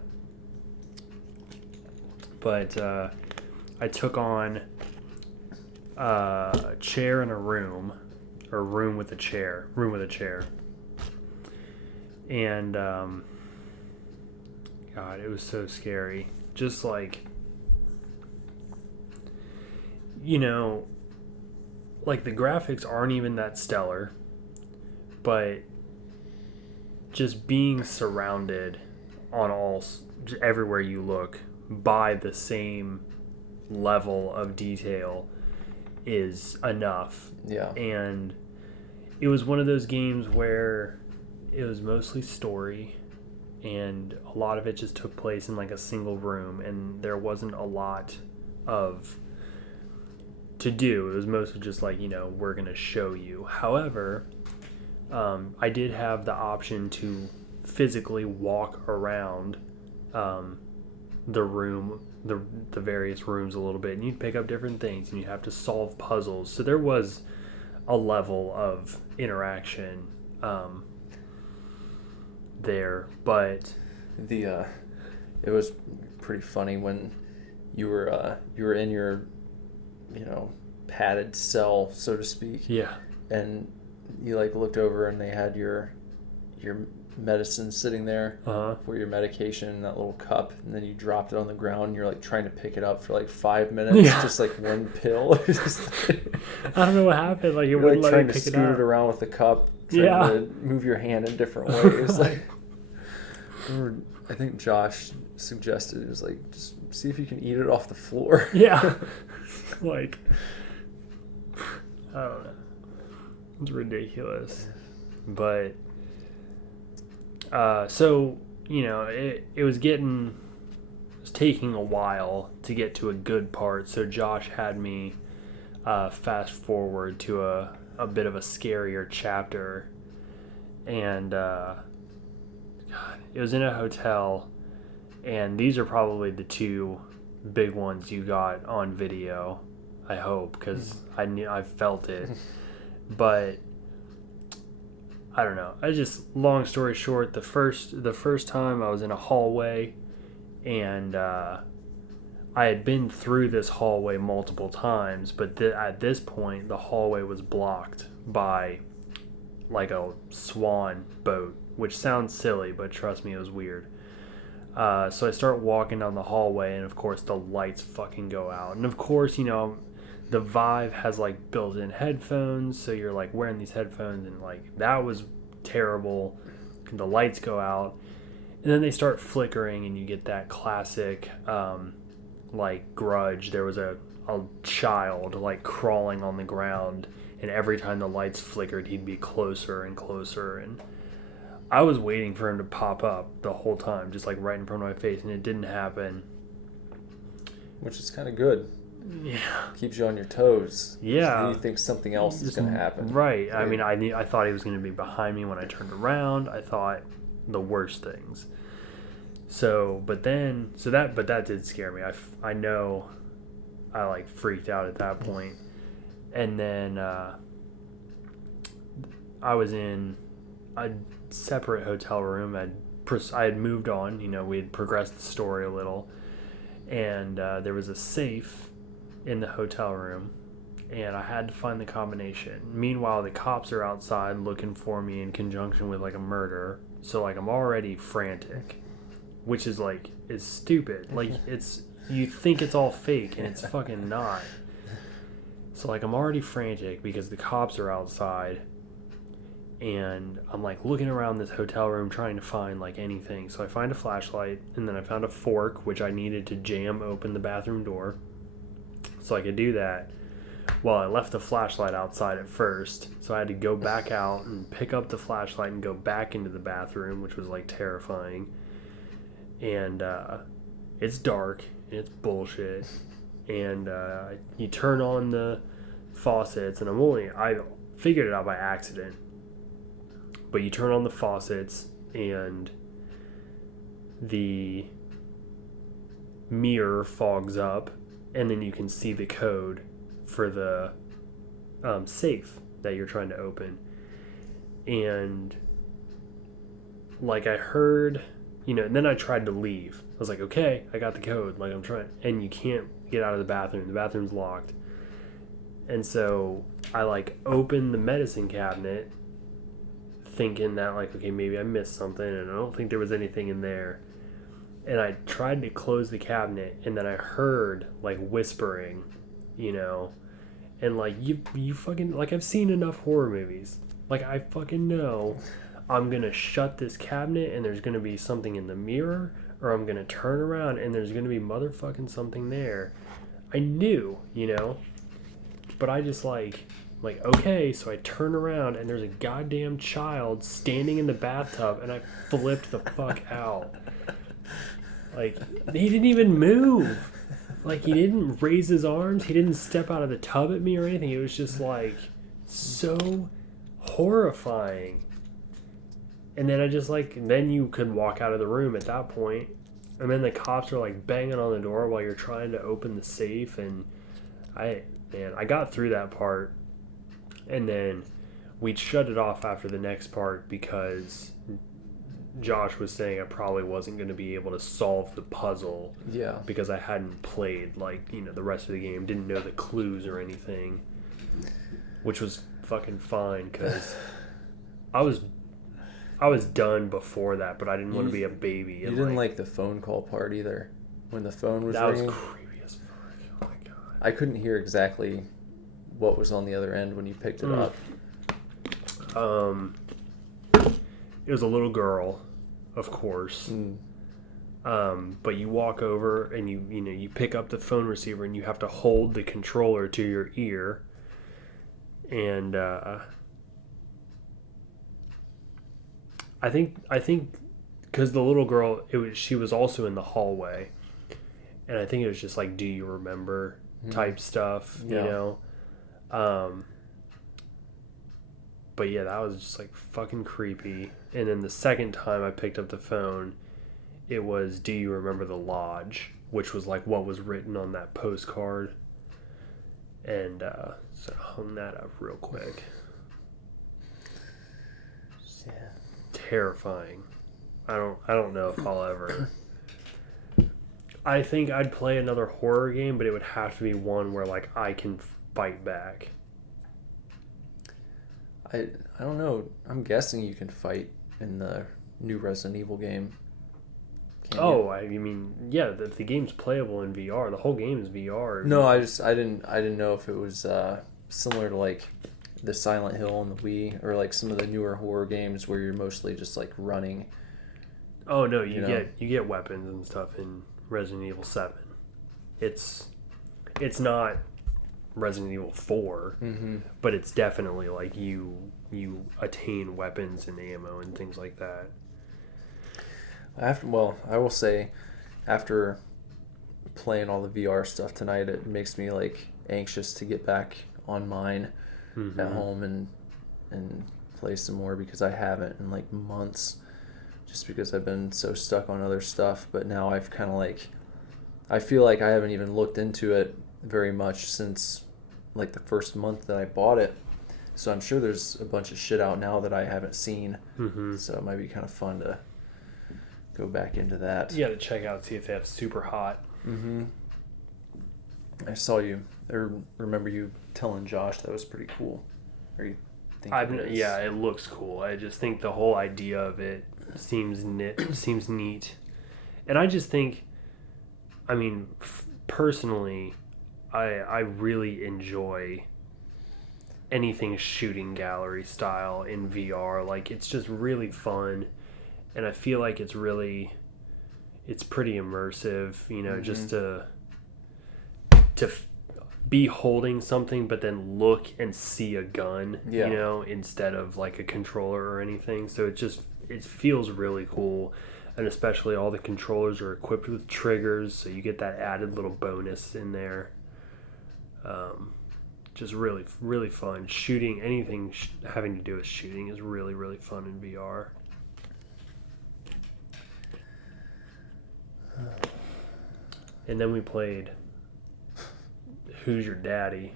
But I took on a chair in a room, or a room with a chair. And, God, it was so scary. Just like, you know, like the graphics aren't even that stellar, but just being surrounded on everywhere you look by the same level of detail is enough. Yeah. And it was one of those games where it was mostly story, and a lot of it just took place in like a single room, and there wasn't a lot to do. It was mostly just like, you know, we're going to show you. However, I did have the option to physically walk around the room, the various rooms a little bit, and you'd pick up different things, and you'd have to solve puzzles. So there was a level of interaction there, but it was pretty funny when you were in your, you know, padded cell, so to speak. Yeah. And you like looked over and they had your medicine sitting there for your medication in that little cup, and then you dropped it on the ground and you're like trying to pick it up for like 5 minutes, just like one pill. I don't know what happened. Like it you're wouldn't like let trying me to pick it scoot up. it around with the cup, trying to move your hand in different ways. Like, I think Josh suggested it was like, just see if you can eat it off the floor. Yeah. Like, I don't know. It's ridiculous. But, so, you know, it was taking a while to get to a good part. So Josh had me fast forward to a bit of a scarier chapter. And, God, it was in a hotel. And these are probably the two big ones you got on video, I hope, because I felt it. But I don't know. Long story short, the first time I was in a hallway, and I had been through this hallway multiple times, but at this point the hallway was blocked by like a swan boat, which sounds silly, but trust me, it was weird. So I start walking down the hallway, and of course the lights fucking go out. And of course, you know, the Vive has like built-in headphones, so you're like wearing these headphones, and like that was terrible. The lights go out, And then they start flickering, and you get that classic, like, Grudge. There was a child, like, crawling on the ground, and every time the lights flickered, he'd be closer and closer. And I was waiting for him to pop up the whole time, just, like, right in front of my face, and it didn't happen. Which is kind of good. Yeah. Keeps you on your toes. Yeah. So you think something else is going to happen. Right. I mean, I thought he was going to be behind me when I turned around. I thought the worst things. But that did scare me. I know I, like, freaked out at that point. And then I was in a separate hotel room. I had moved on. You know, we had progressed the story a little. And there was a safe in the hotel room, and I had to find the combination. Meanwhile, the cops are outside looking for me in conjunction with, like, a murder. So, like, I'm already frantic, which is, like, is stupid. Like, you think it's all fake, and it's fucking not. So, like, I'm already frantic because the cops are outside, and I'm, like, looking around this hotel room trying to find, like, anything. So I find a flashlight, and then I found a fork, which I needed to jam open the bathroom door so I could do that. Well, I left the flashlight outside at first, so I had to go back out and pick up the flashlight and go back into the bathroom, which was, like, terrifying. And it's dark, and it's bullshit. And you turn on the faucets, and I figured it out by accident. But you turn on the faucets, and the mirror fogs up, and then you can see the code for the safe that you're trying to open. And, like, I heard, you know, and then I tried to leave. I was like, okay, I got the code. Like, I'm trying, and you can't get out of the bathroom. The bathroom's locked. And so I, like, opened the medicine cabinet, thinking that, like, okay, maybe I missed something, and I don't think there was anything in there. And I tried to close the cabinet, and then I heard, like, whispering, you know, and, like, you fucking, like, I've seen enough horror movies. Like, I fucking know I'm gonna shut this cabinet, and there's gonna be something in the mirror, or I'm gonna turn around, and there's gonna be motherfucking something there. I knew, you know, but I just, like, okay, so I turn around, and there's a goddamn child standing in the bathtub, and I flipped the fuck out. Like, he didn't even move. Like, he didn't raise his arms. He didn't step out of the tub at me or anything. It was just, like, so horrifying. And then I just, like, then you could walk out of the room at that point. And then the cops are, like, banging on the door while you're trying to open the safe. And I got through that part. And then we'd shut it off after the next part because Josh was saying I probably wasn't going to be able to solve the puzzle. Yeah. Because I hadn't played, like, you know, the rest of the game, didn't know the clues or anything, which was fucking fine because I was done before that, but I didn't want to be a baby. You didn't like the phone call part either, when the phone was ringing. That was creepy as fuck. Oh my god. I couldn't hear exactly what was on the other end when you picked it up. It was a little girl, of course. But you walk over and you pick up the phone receiver and you have to hold the controller to your ear. And I think because the little girl, she was also in the hallway, and I think it was just like, do you remember type stuff, you know? But yeah, that was just like fucking creepy. And then the second time I picked up the phone, it was, do you remember the lodge? Which was like what was written on that postcard. And so I hung that up real quick. Yeah. Terrifying. I don't know if I'll ever. I think I'd play another horror game, but it would have to be one where like I can fight back. I don't know. I'm guessing you can fight in the new Resident Evil game. I mean, yeah, the game's playable in VR. The whole game is VR. No, I didn't know if it was similar to like the Silent Hill on the Wii or like some of the newer horror games where you're mostly just like running Oh no, you know? get weapons and stuff in Resident Evil 7. It's not Resident Evil 4, but it's definitely like you attain weapons and ammo and things like that. I will say, after playing all the VR stuff tonight, it makes me like anxious to get back on mine at home and play some more, because I haven't in like months, just because I've been so stuck on other stuff. But now I've kind of like, I feel like I haven't even looked into it very much since like the first month that I bought it. So I'm sure there's a bunch of shit out now that I haven't seen. So it might be kind of fun to go back into that. You got to check out, see if they have Super Hot. I saw you, or remember you telling Josh that was pretty cool. Or you think it is? Yeah, it looks cool. I just think the whole idea of it seems neat. And I just think, I mean, personally, I really enjoy anything shooting gallery style in VR. Like, it's just really fun, and I feel like it's pretty immersive, you know, just to be holding something but then look and see a gun, you know, instead of like a controller or anything. So it feels really cool. And especially all the controllers are equipped with triggers, so you get that added little bonus in there. Just really, really fun. Shooting, anything having to do with shooting is really, really fun in VR. And then we played Who's Your Daddy?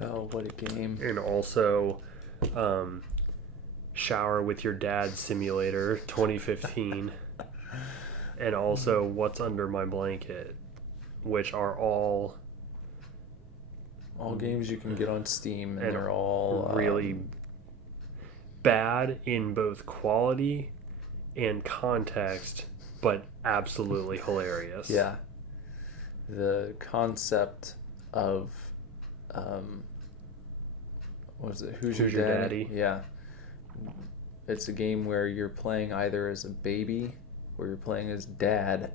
Oh, what a game. And also Shower with Your Dad Simulator 2015. And also What's Under My Blanket, which are all games you can get on Steam, and they're all really bad in both quality and context, but absolutely hilarious. Yeah. The concept of what is it? Who's Your Daddy? Yeah. It's a game where you're playing either as a baby or you're playing as dad.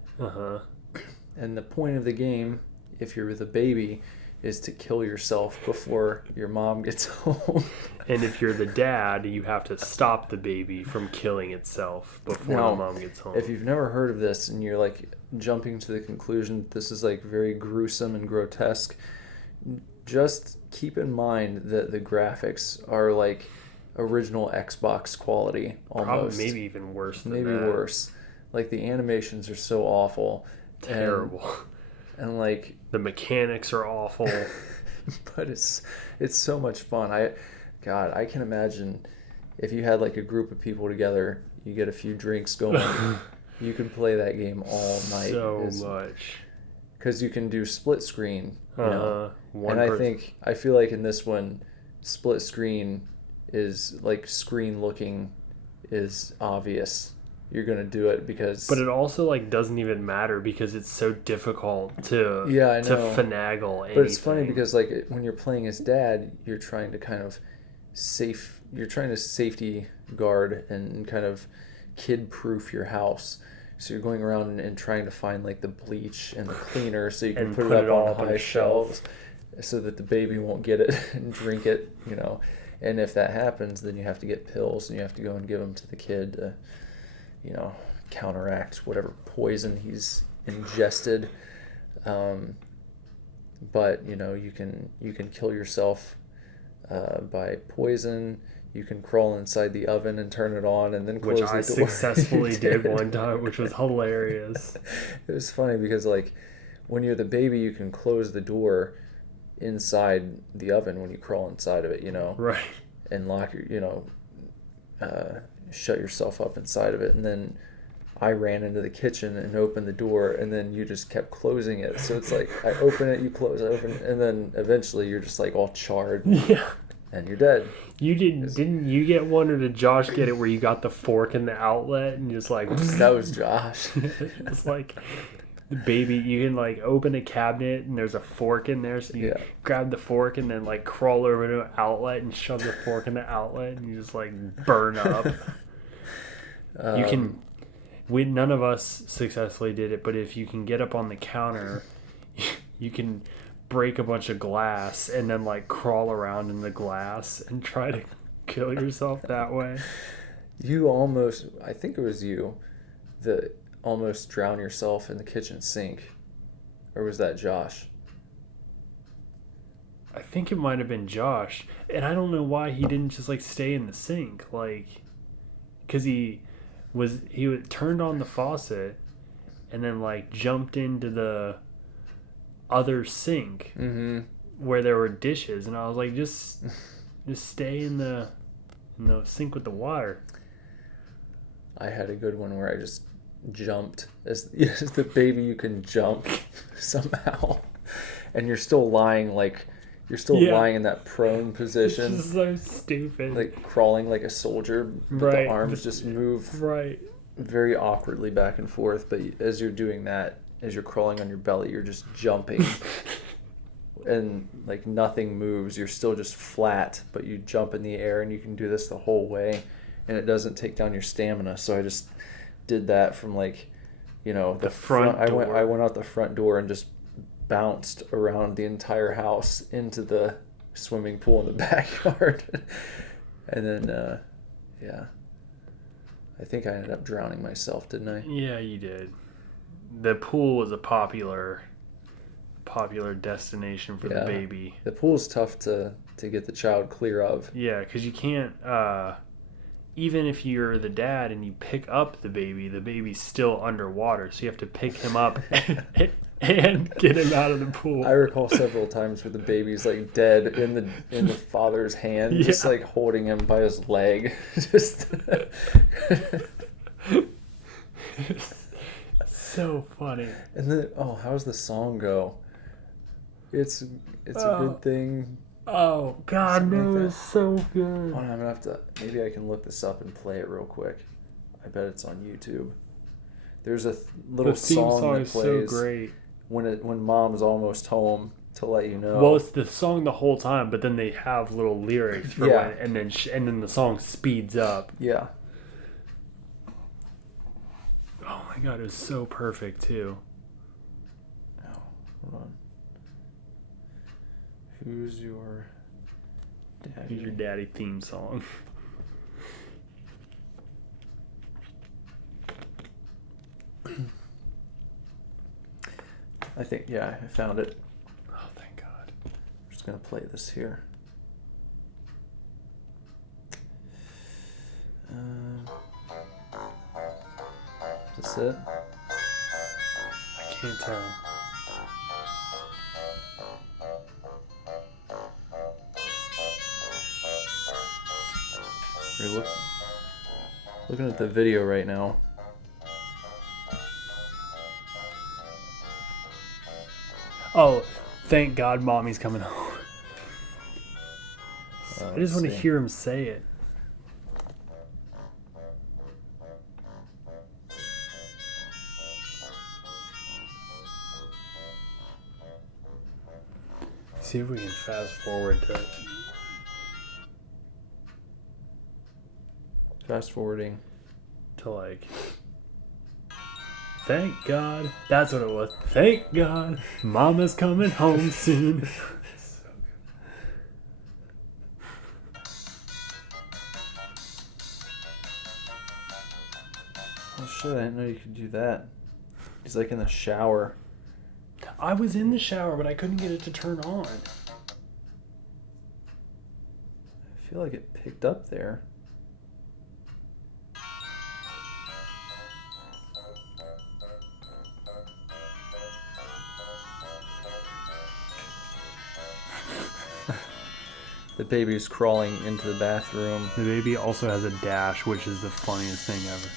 And the point of the game, if you're with a baby, is to kill yourself before your mom gets home. And if you're the dad, you have to stop the baby from killing itself before the mom gets home. If you've never heard of this and you're like jumping to the conclusion that this is like very gruesome and grotesque, just keep in mind that the graphics are like original Xbox quality almost. Probably maybe even worse than maybe that. worse. Like the animations are so awful. Terrible. And like the mechanics are awful. But it's so much fun. I can imagine if you had like a group of people together, you get a few drinks going, you can play that game all night. So much. Because you can do split screen, you know. And I feel like in this one, split screen is like screen looking is obvious. You're gonna do it because. But it also like doesn't even matter because it's so difficult to finagle anything. But it's funny because like when you're playing as dad, you're trying to kind of safety guard and kind of kid proof your house. So you're going around and trying to find like the bleach and the cleaner so you can put it up on high shelves so that the baby won't get it and drink it, you know. And if that happens, then you have to get pills and you have to go and give them to the kid to, you know, counteract whatever poison he's ingested. But you know, you can kill yourself by poison. You can crawl inside the oven and turn it on and then close the door. Which I successfully did one time, which was hilarious. It was funny because like when you're the baby, you can close the door inside the oven when you crawl inside of it, you know. Right. And lock your, you know, shut yourself up inside of it. And then I ran into the kitchen and opened the door, and then you just kept closing it. So it's like I open it, you close, I open it, and then eventually you're just like all charred. Yeah. And you're dead. You didn't you get one, or did Josh get it where you got the fork in the outlet and just like that was Josh. It's like the baby, you can like open a cabinet and there's a fork in there, so you grab the fork and then like crawl over to an outlet and shove the fork in the outlet and you just like burn up. You can. None of us successfully did it, but if you can get up on the counter, you can break a bunch of glass and then like crawl around in the glass and try to kill yourself that way. You almost, I think it was you that almost drowned yourself in the kitchen sink. Or was that Josh? I think it might have been Josh, and I don't know why he didn't just like stay in the sink, like, because he turned on the faucet and then like jumped into the other sink where there were dishes, and I was like, just stay in the sink with the water. I had a good one where I just jumped as the baby. You can jump somehow, and you're still lying lying in that prone position. This is so stupid. Like crawling like a soldier, but the arms just move very awkwardly back and forth. But as you're doing that, as you're crawling on your belly, you're just jumping. And like nothing moves. You're still just flat, but you jump in the air, and you can do this the whole way, and it doesn't take down your stamina. So I just did that from like, the front door. I went out the front door and just bounced around the entire house into the swimming pool in the backyard. And then I think I ended up drowning myself, didn't I? Yeah, you did. The pool was a popular destination for the baby. The pool's tough to get the child clear of. Yeah, because you can't even if you're the dad and you pick up the baby's still underwater, so you have to pick him up and get him out of the pool. I recall several times where the baby's like dead in the father's hand, just like holding him by his leg. Just so funny. And then how's the song go? It's a good thing. Oh God, no, it's so good. I'm gonna have to. Maybe I can look this up and play it real quick. I bet it's on YouTube. There's a little song that plays so great when mom's almost home to let you know. Well, it's the song the whole time, but then they have little lyrics for and then the song speeds up. Yeah. Oh my God, it was so perfect too. Oh, hold on. Who's your daddy? Who's your daddy theme song? I think, I found it. Oh, thank God. I'm just going to play this here. Is this it? I can't tell. We're looking at the video right now. Oh, thank God mommy's coming home. I just want to hear him say it. See if we can fast forward to... Fast forwarding. To like... Thank God. That's what it was. Thank God. Mama's coming home soon. Oh shit, I didn't know you could do that. He's like in the shower. I was in the shower, but I couldn't get it to turn on. I feel like it picked up there. The baby's crawling into the bathroom. The baby also has a dash, which is the funniest thing ever.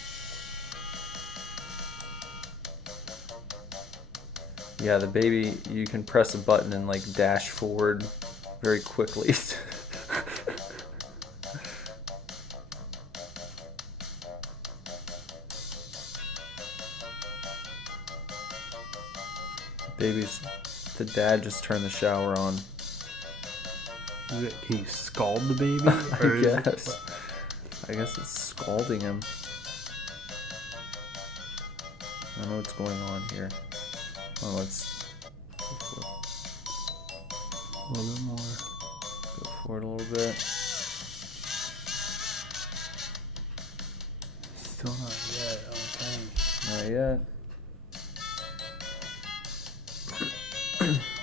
Yeah, the baby, you can press a button and like dash forward very quickly. The dad just turned the shower on. Can you scald the baby? I guess it's scalding him. don't know what's going on here. Well, let's go for A little bit more. Go forward a little bit. Still not yet, I don't think. Not yet.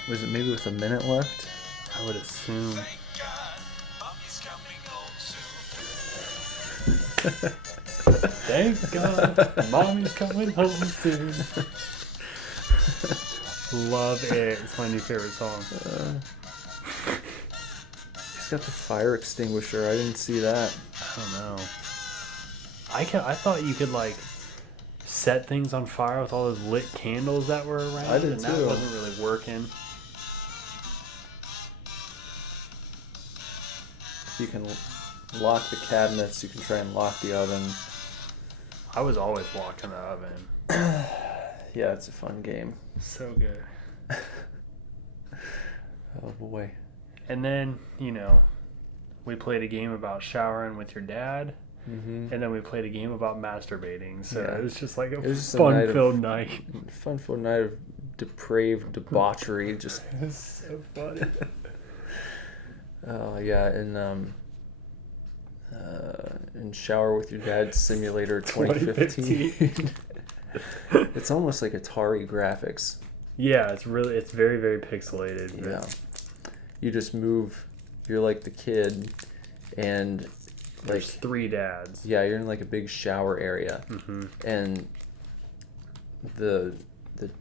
Was it maybe with a minute left? I would assume. Thank God, Mommy's coming home soon. Love it. It's my new favorite song. He's got the fire extinguisher. I didn't see that. I don't know. I thought you could like set things on fire with all those lit candles that were around. I did and too. That wasn't really working. You can lock the cabinets. You can try and lock the oven. I was always locking the oven. Yeah, it's a fun game. So good. Oh boy. And then, we played a game about showering with your dad. Mm-hmm. And then we played a game about masturbating. So Yeah. it was just like a just a fun-filled night. Fun-filled night of depraved debauchery. Just It's so funny. oh yeah, in Shower with Your Dad Simulator 2015. It's almost like Atari graphics. Yeah, it's very, very pixelated. But Yeah. You just move. You're like the kid, and there's 3 dads. yeah, you're in like a big shower area, Mm-hmm. and the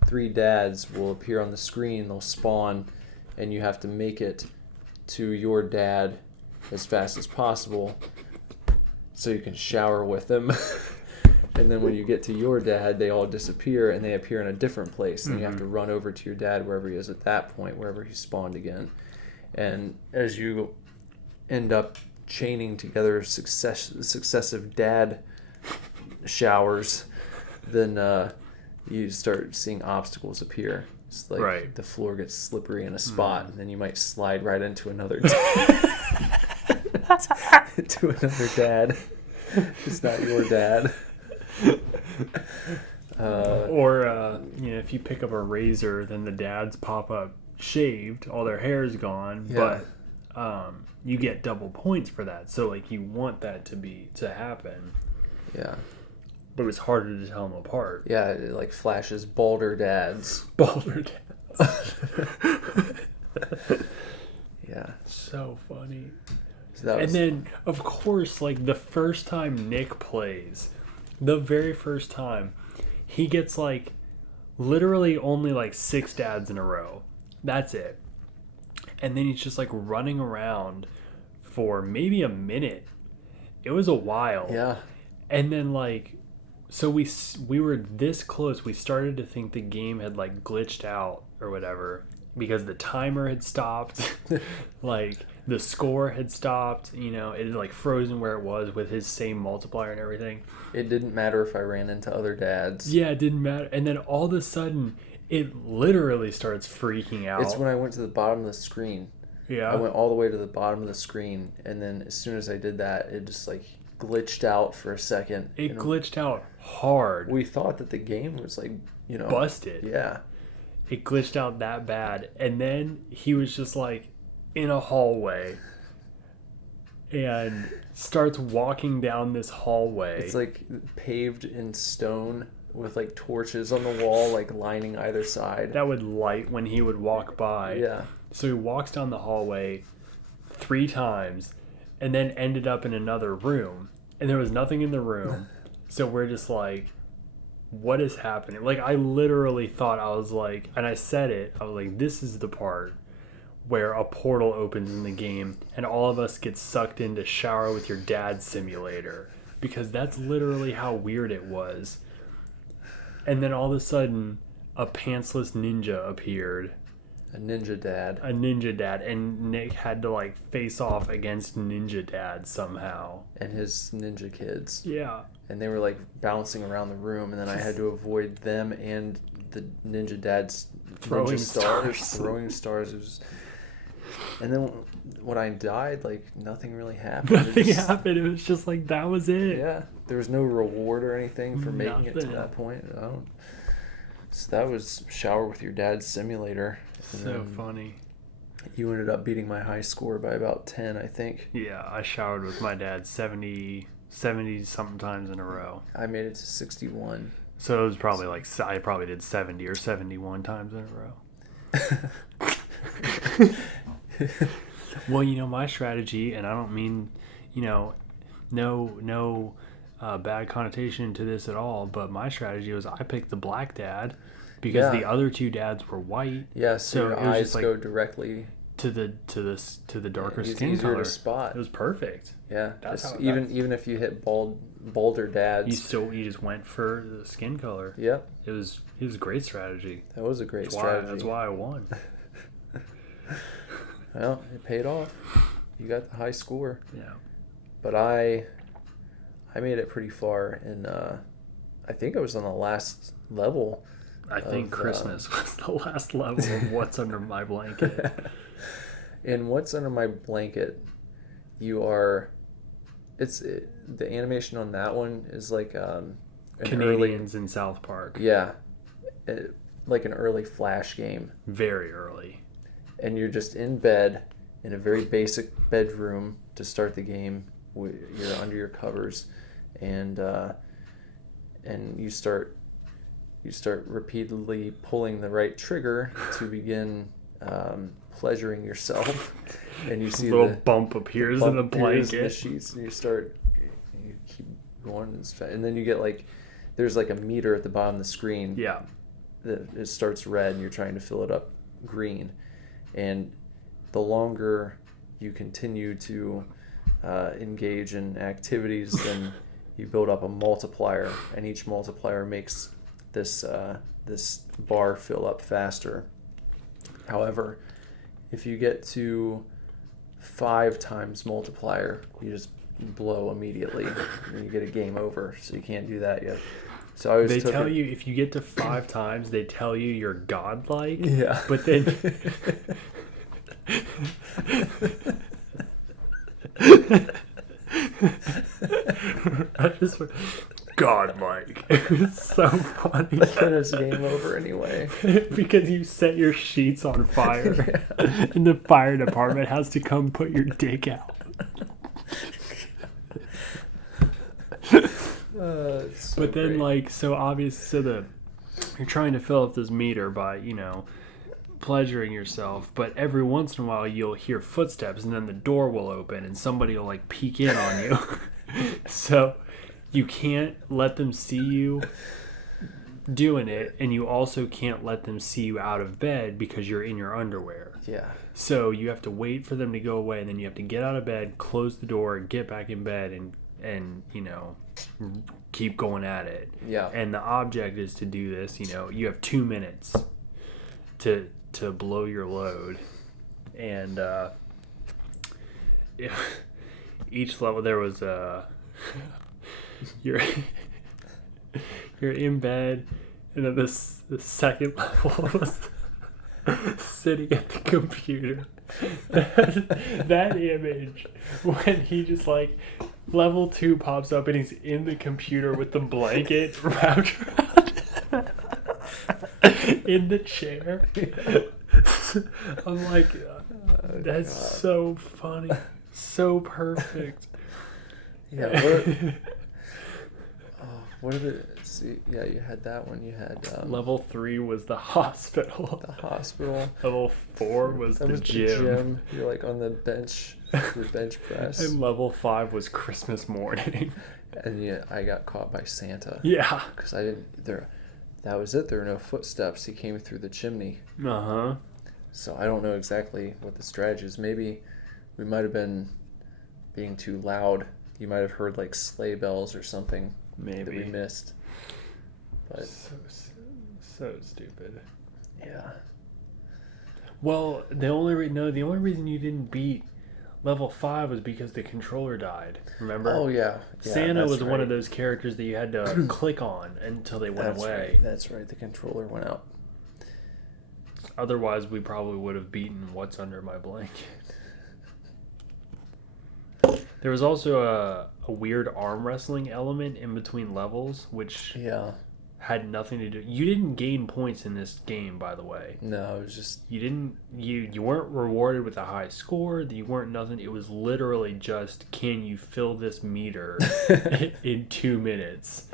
3 dads will appear on the screen. They'll spawn, and you have to make it to your dad as fast as possible, so you can shower with them. And then when you get to your dad, they all disappear and they appear in a different place. And you have to run over to your dad wherever he is at that point, wherever he spawned again. And as you end up chaining together successive dad showers, then you start seeing obstacles appear. It's like Right. the floor gets slippery in a spot, and then you might slide right into another into another dad. It's not your dad. Or, if you pick up a razor, then the dads pop up shaved, all their hair's gone, Yeah. but you get double points for that. So, like, you want that to happen. Yeah. But it's harder to tell them apart. Yeah, it like flashes balder dads. Balder dads. Yeah. So funny. So that was, And then, of course, like, the first time Nick plays, the very first time, he gets, like, literally only, like, 6 dads in a row. That's it. And then he's just, like, running around for maybe a minute. It was a while. yeah. And then, like, so we were this close. We started to think the game had, like, glitched out or whatever because the timer had stopped. Like, the score had stopped. It had, like, frozen where it was with his same multiplier and everything. It didn't matter if I ran into other dads. Yeah, it didn't matter. And then all of a sudden, it literally starts freaking out. It's when I went to the bottom of the screen. Yeah. I went all the way to the bottom of the screen, and then as soon as I did that, it just like glitched out for a second. It glitched out hard. We thought that the game was like, Busted. Yeah. It glitched out that bad. And then he was just like in a hallway and starts walking down this hallway. It's like paved in stone with like torches on the wall, like lining either side. that would light when he would walk by. Yeah. So he walks down the hallway 3 times and then ended up in another room. And there was nothing in the room. So we're just like, what is happening? Like, I literally thought, I was like, and I said it, I was like, this is the part where a portal opens in the game and all of us get sucked into Shower with Your Dad Simulator. Because that's literally how weird it was. And then all of a sudden, a pantsless ninja appeared. A ninja dad. A ninja dad. And Nick had to, like, face off against ninja dad somehow. And his ninja kids. Yeah. And they were like bouncing around the room, and then I had to avoid them and the ninja dad's Throwing ninja stars. throwing stars. It was... And then when I died, like nothing really happened. Nothing happened. It was just like, that was it. Yeah, there was no reward or anything for making it to Nothing. that point. I don't. So that was Shower with Your Dad Simulator. And So then funny. You ended up beating my high score by about 10, I think. Yeah, I showered with my dad 70 something times in a row. I made it to 61. So it was probably like, I probably did 70 or 71 times in a row. Well, my strategy, and I don't mean, no bad connotation to this at all, but my strategy was I picked the black dad because the other two dads were white. Yeah, so your it was eyes just go directly to the darker it's skin easier color. to spot. It was perfect. Yeah, That's how even if you hit bolder dads. You just went for the skin color. Yep. It was a great strategy. That was a great strategy. That's why I won. Well, it paid off. You got the high score. Yeah. But I made it pretty far, and I think I was on the last level. I think Christmas was the last level of What's Under My Blanket. In What's Under My Blanket, the animation on that one is like Canadians in South Park. Yeah, like an early Flash game. Very early. And you're just in bed in a very basic bedroom to start the game. You're under your covers, and you start repeatedly pulling the right trigger to begin pleasuring yourself, and you see a little bump appears in the blanket, in the sheets, and you keep going, and then you get there's a meter at the bottom of the screen. Yeah, that it starts red, and you're trying to fill it up green, and the longer you continue to engage in activities, then you build up a multiplier, and each multiplier makes this bar fill up faster. However, if you get to 5 times multiplier, you just blow immediately, and you get a game over. So you can't do that yet. So I always they tell you if you get to 5 times, they tell you you're godlike. Yeah, but then. I just went, godlike. It's so funny. But then it's game over anyway. Because you set your sheets on fire, and the fire department has to come put your dick out. But then, great. so obvious, you're trying to fill up this meter by, pleasuring yourself, but every once in a while you'll hear footsteps, and then the door will open, and somebody will peek in on you. So you can't let them see you doing it, and you also can't let them see you out of bed because you're in your underwear. Yeah. So you have to wait for them to go away, and then you have to get out of bed, close the door, get back in bed, and keep going at it. Yeah. And the object is to do this. You have 2 minutes to blow your load, and each level there was you're in bed, and then the second level was sitting at the computer. That image when he just level 2 pops up and he's in the computer with the blanket wrapped around in the chair. I'm like, that's God. So funny, so perfect. Yeah. What did it? See, yeah, you had that one. You had level 3 was the hospital. The hospital. Level 4 was the gym. You're on the bench, the bench press. And level 5 was Christmas morning. And yeah, I got caught by Santa. Yeah. Because I didn't. That was it. There were no footsteps. He came through the chimney. Uh-huh. So I don't know exactly what the strategy is. Maybe we might have been being too loud. You might have heard sleigh bells or something. Maybe. That we missed. But so stupid. Yeah. Well, the only reason you didn't beat level 5 was because the controller died. Remember? Oh yeah. Santa was one of those characters that you had to click on until they went away. Right. That's right. The controller went out. Otherwise, we probably would have beaten What's Under My Blanket. There was also a weird arm wrestling element in between levels, which had nothing to do. You didn't gain points in this game, by the way. No, it was just You weren't rewarded with a high score. You weren't nothing. It was literally just, can you fill this meter in 2 minutes?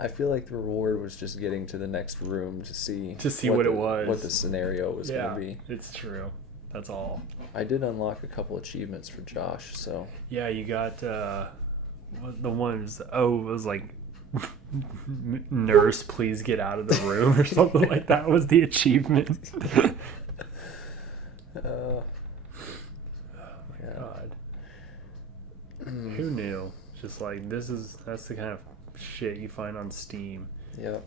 I feel like the reward was just getting to the next room to see what the, it was, what the scenario was yeah, going to be. It's true. That's all. I did unlock a couple achievements for Josh, so Yeah, you got the ones. Oh, it was like, nurse, please get out of the room or something like that was the achievement. yeah. God, who knew? Just like that's the kind of shit you find on Steam. Yep.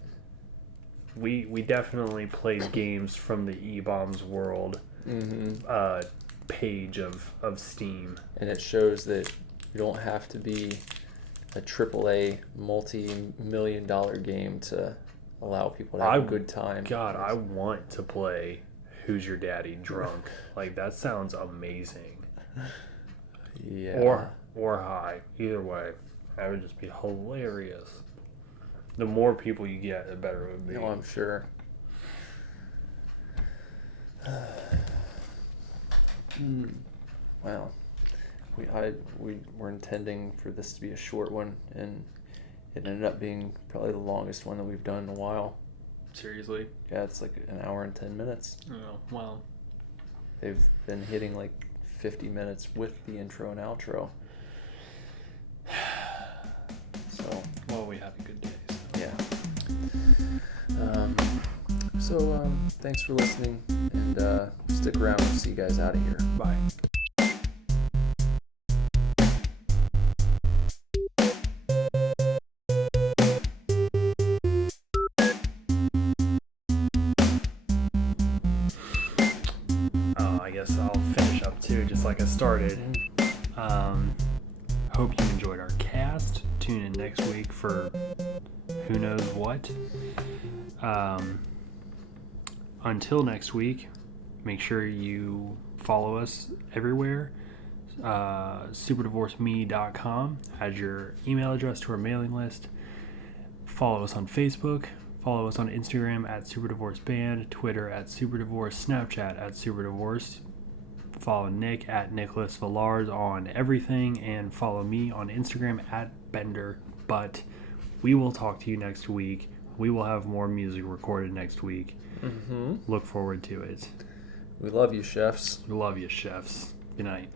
We definitely played games from the E-Bombs world page of Steam. And it shows that you don't have to be a AAA multi-million-dollar game to allow people to have a good time. God, I want to play Who's Your Daddy Drunk. Like, that sounds amazing. Yeah. Or high. Either way. That would just be hilarious. The more people you get, the better it would be. No, I'm sure. Well, we were intending for this to be a short one, and it ended up being probably the longest one that we've done in a while. Seriously? Yeah, it's like an hour and 10 minutes. Oh, well. They've been hitting like 50 minutes with the intro and outro. So. Well, we had a good day. So. Yeah. Thanks for listening, and stick around. We'll see you guys out of here. Bye. I guess I'll finish up too, just like I started. Hope you enjoyed our cast. Tune in next week for who knows what. Until next week, make sure you follow us everywhere. Superdivorceme.com has your email address to our mailing list. Follow us on Facebook. Follow us on Instagram at SuperDivorceBand, Twitter at SuperDivorce, Snapchat at SuperDivorce. Follow Nick at Nicholas Villars on everything, and follow me on Instagram at Bender. But we will talk to you next week. We will have more music recorded next week. Look forward to it. We love you, chefs. We love you, chefs. Good night.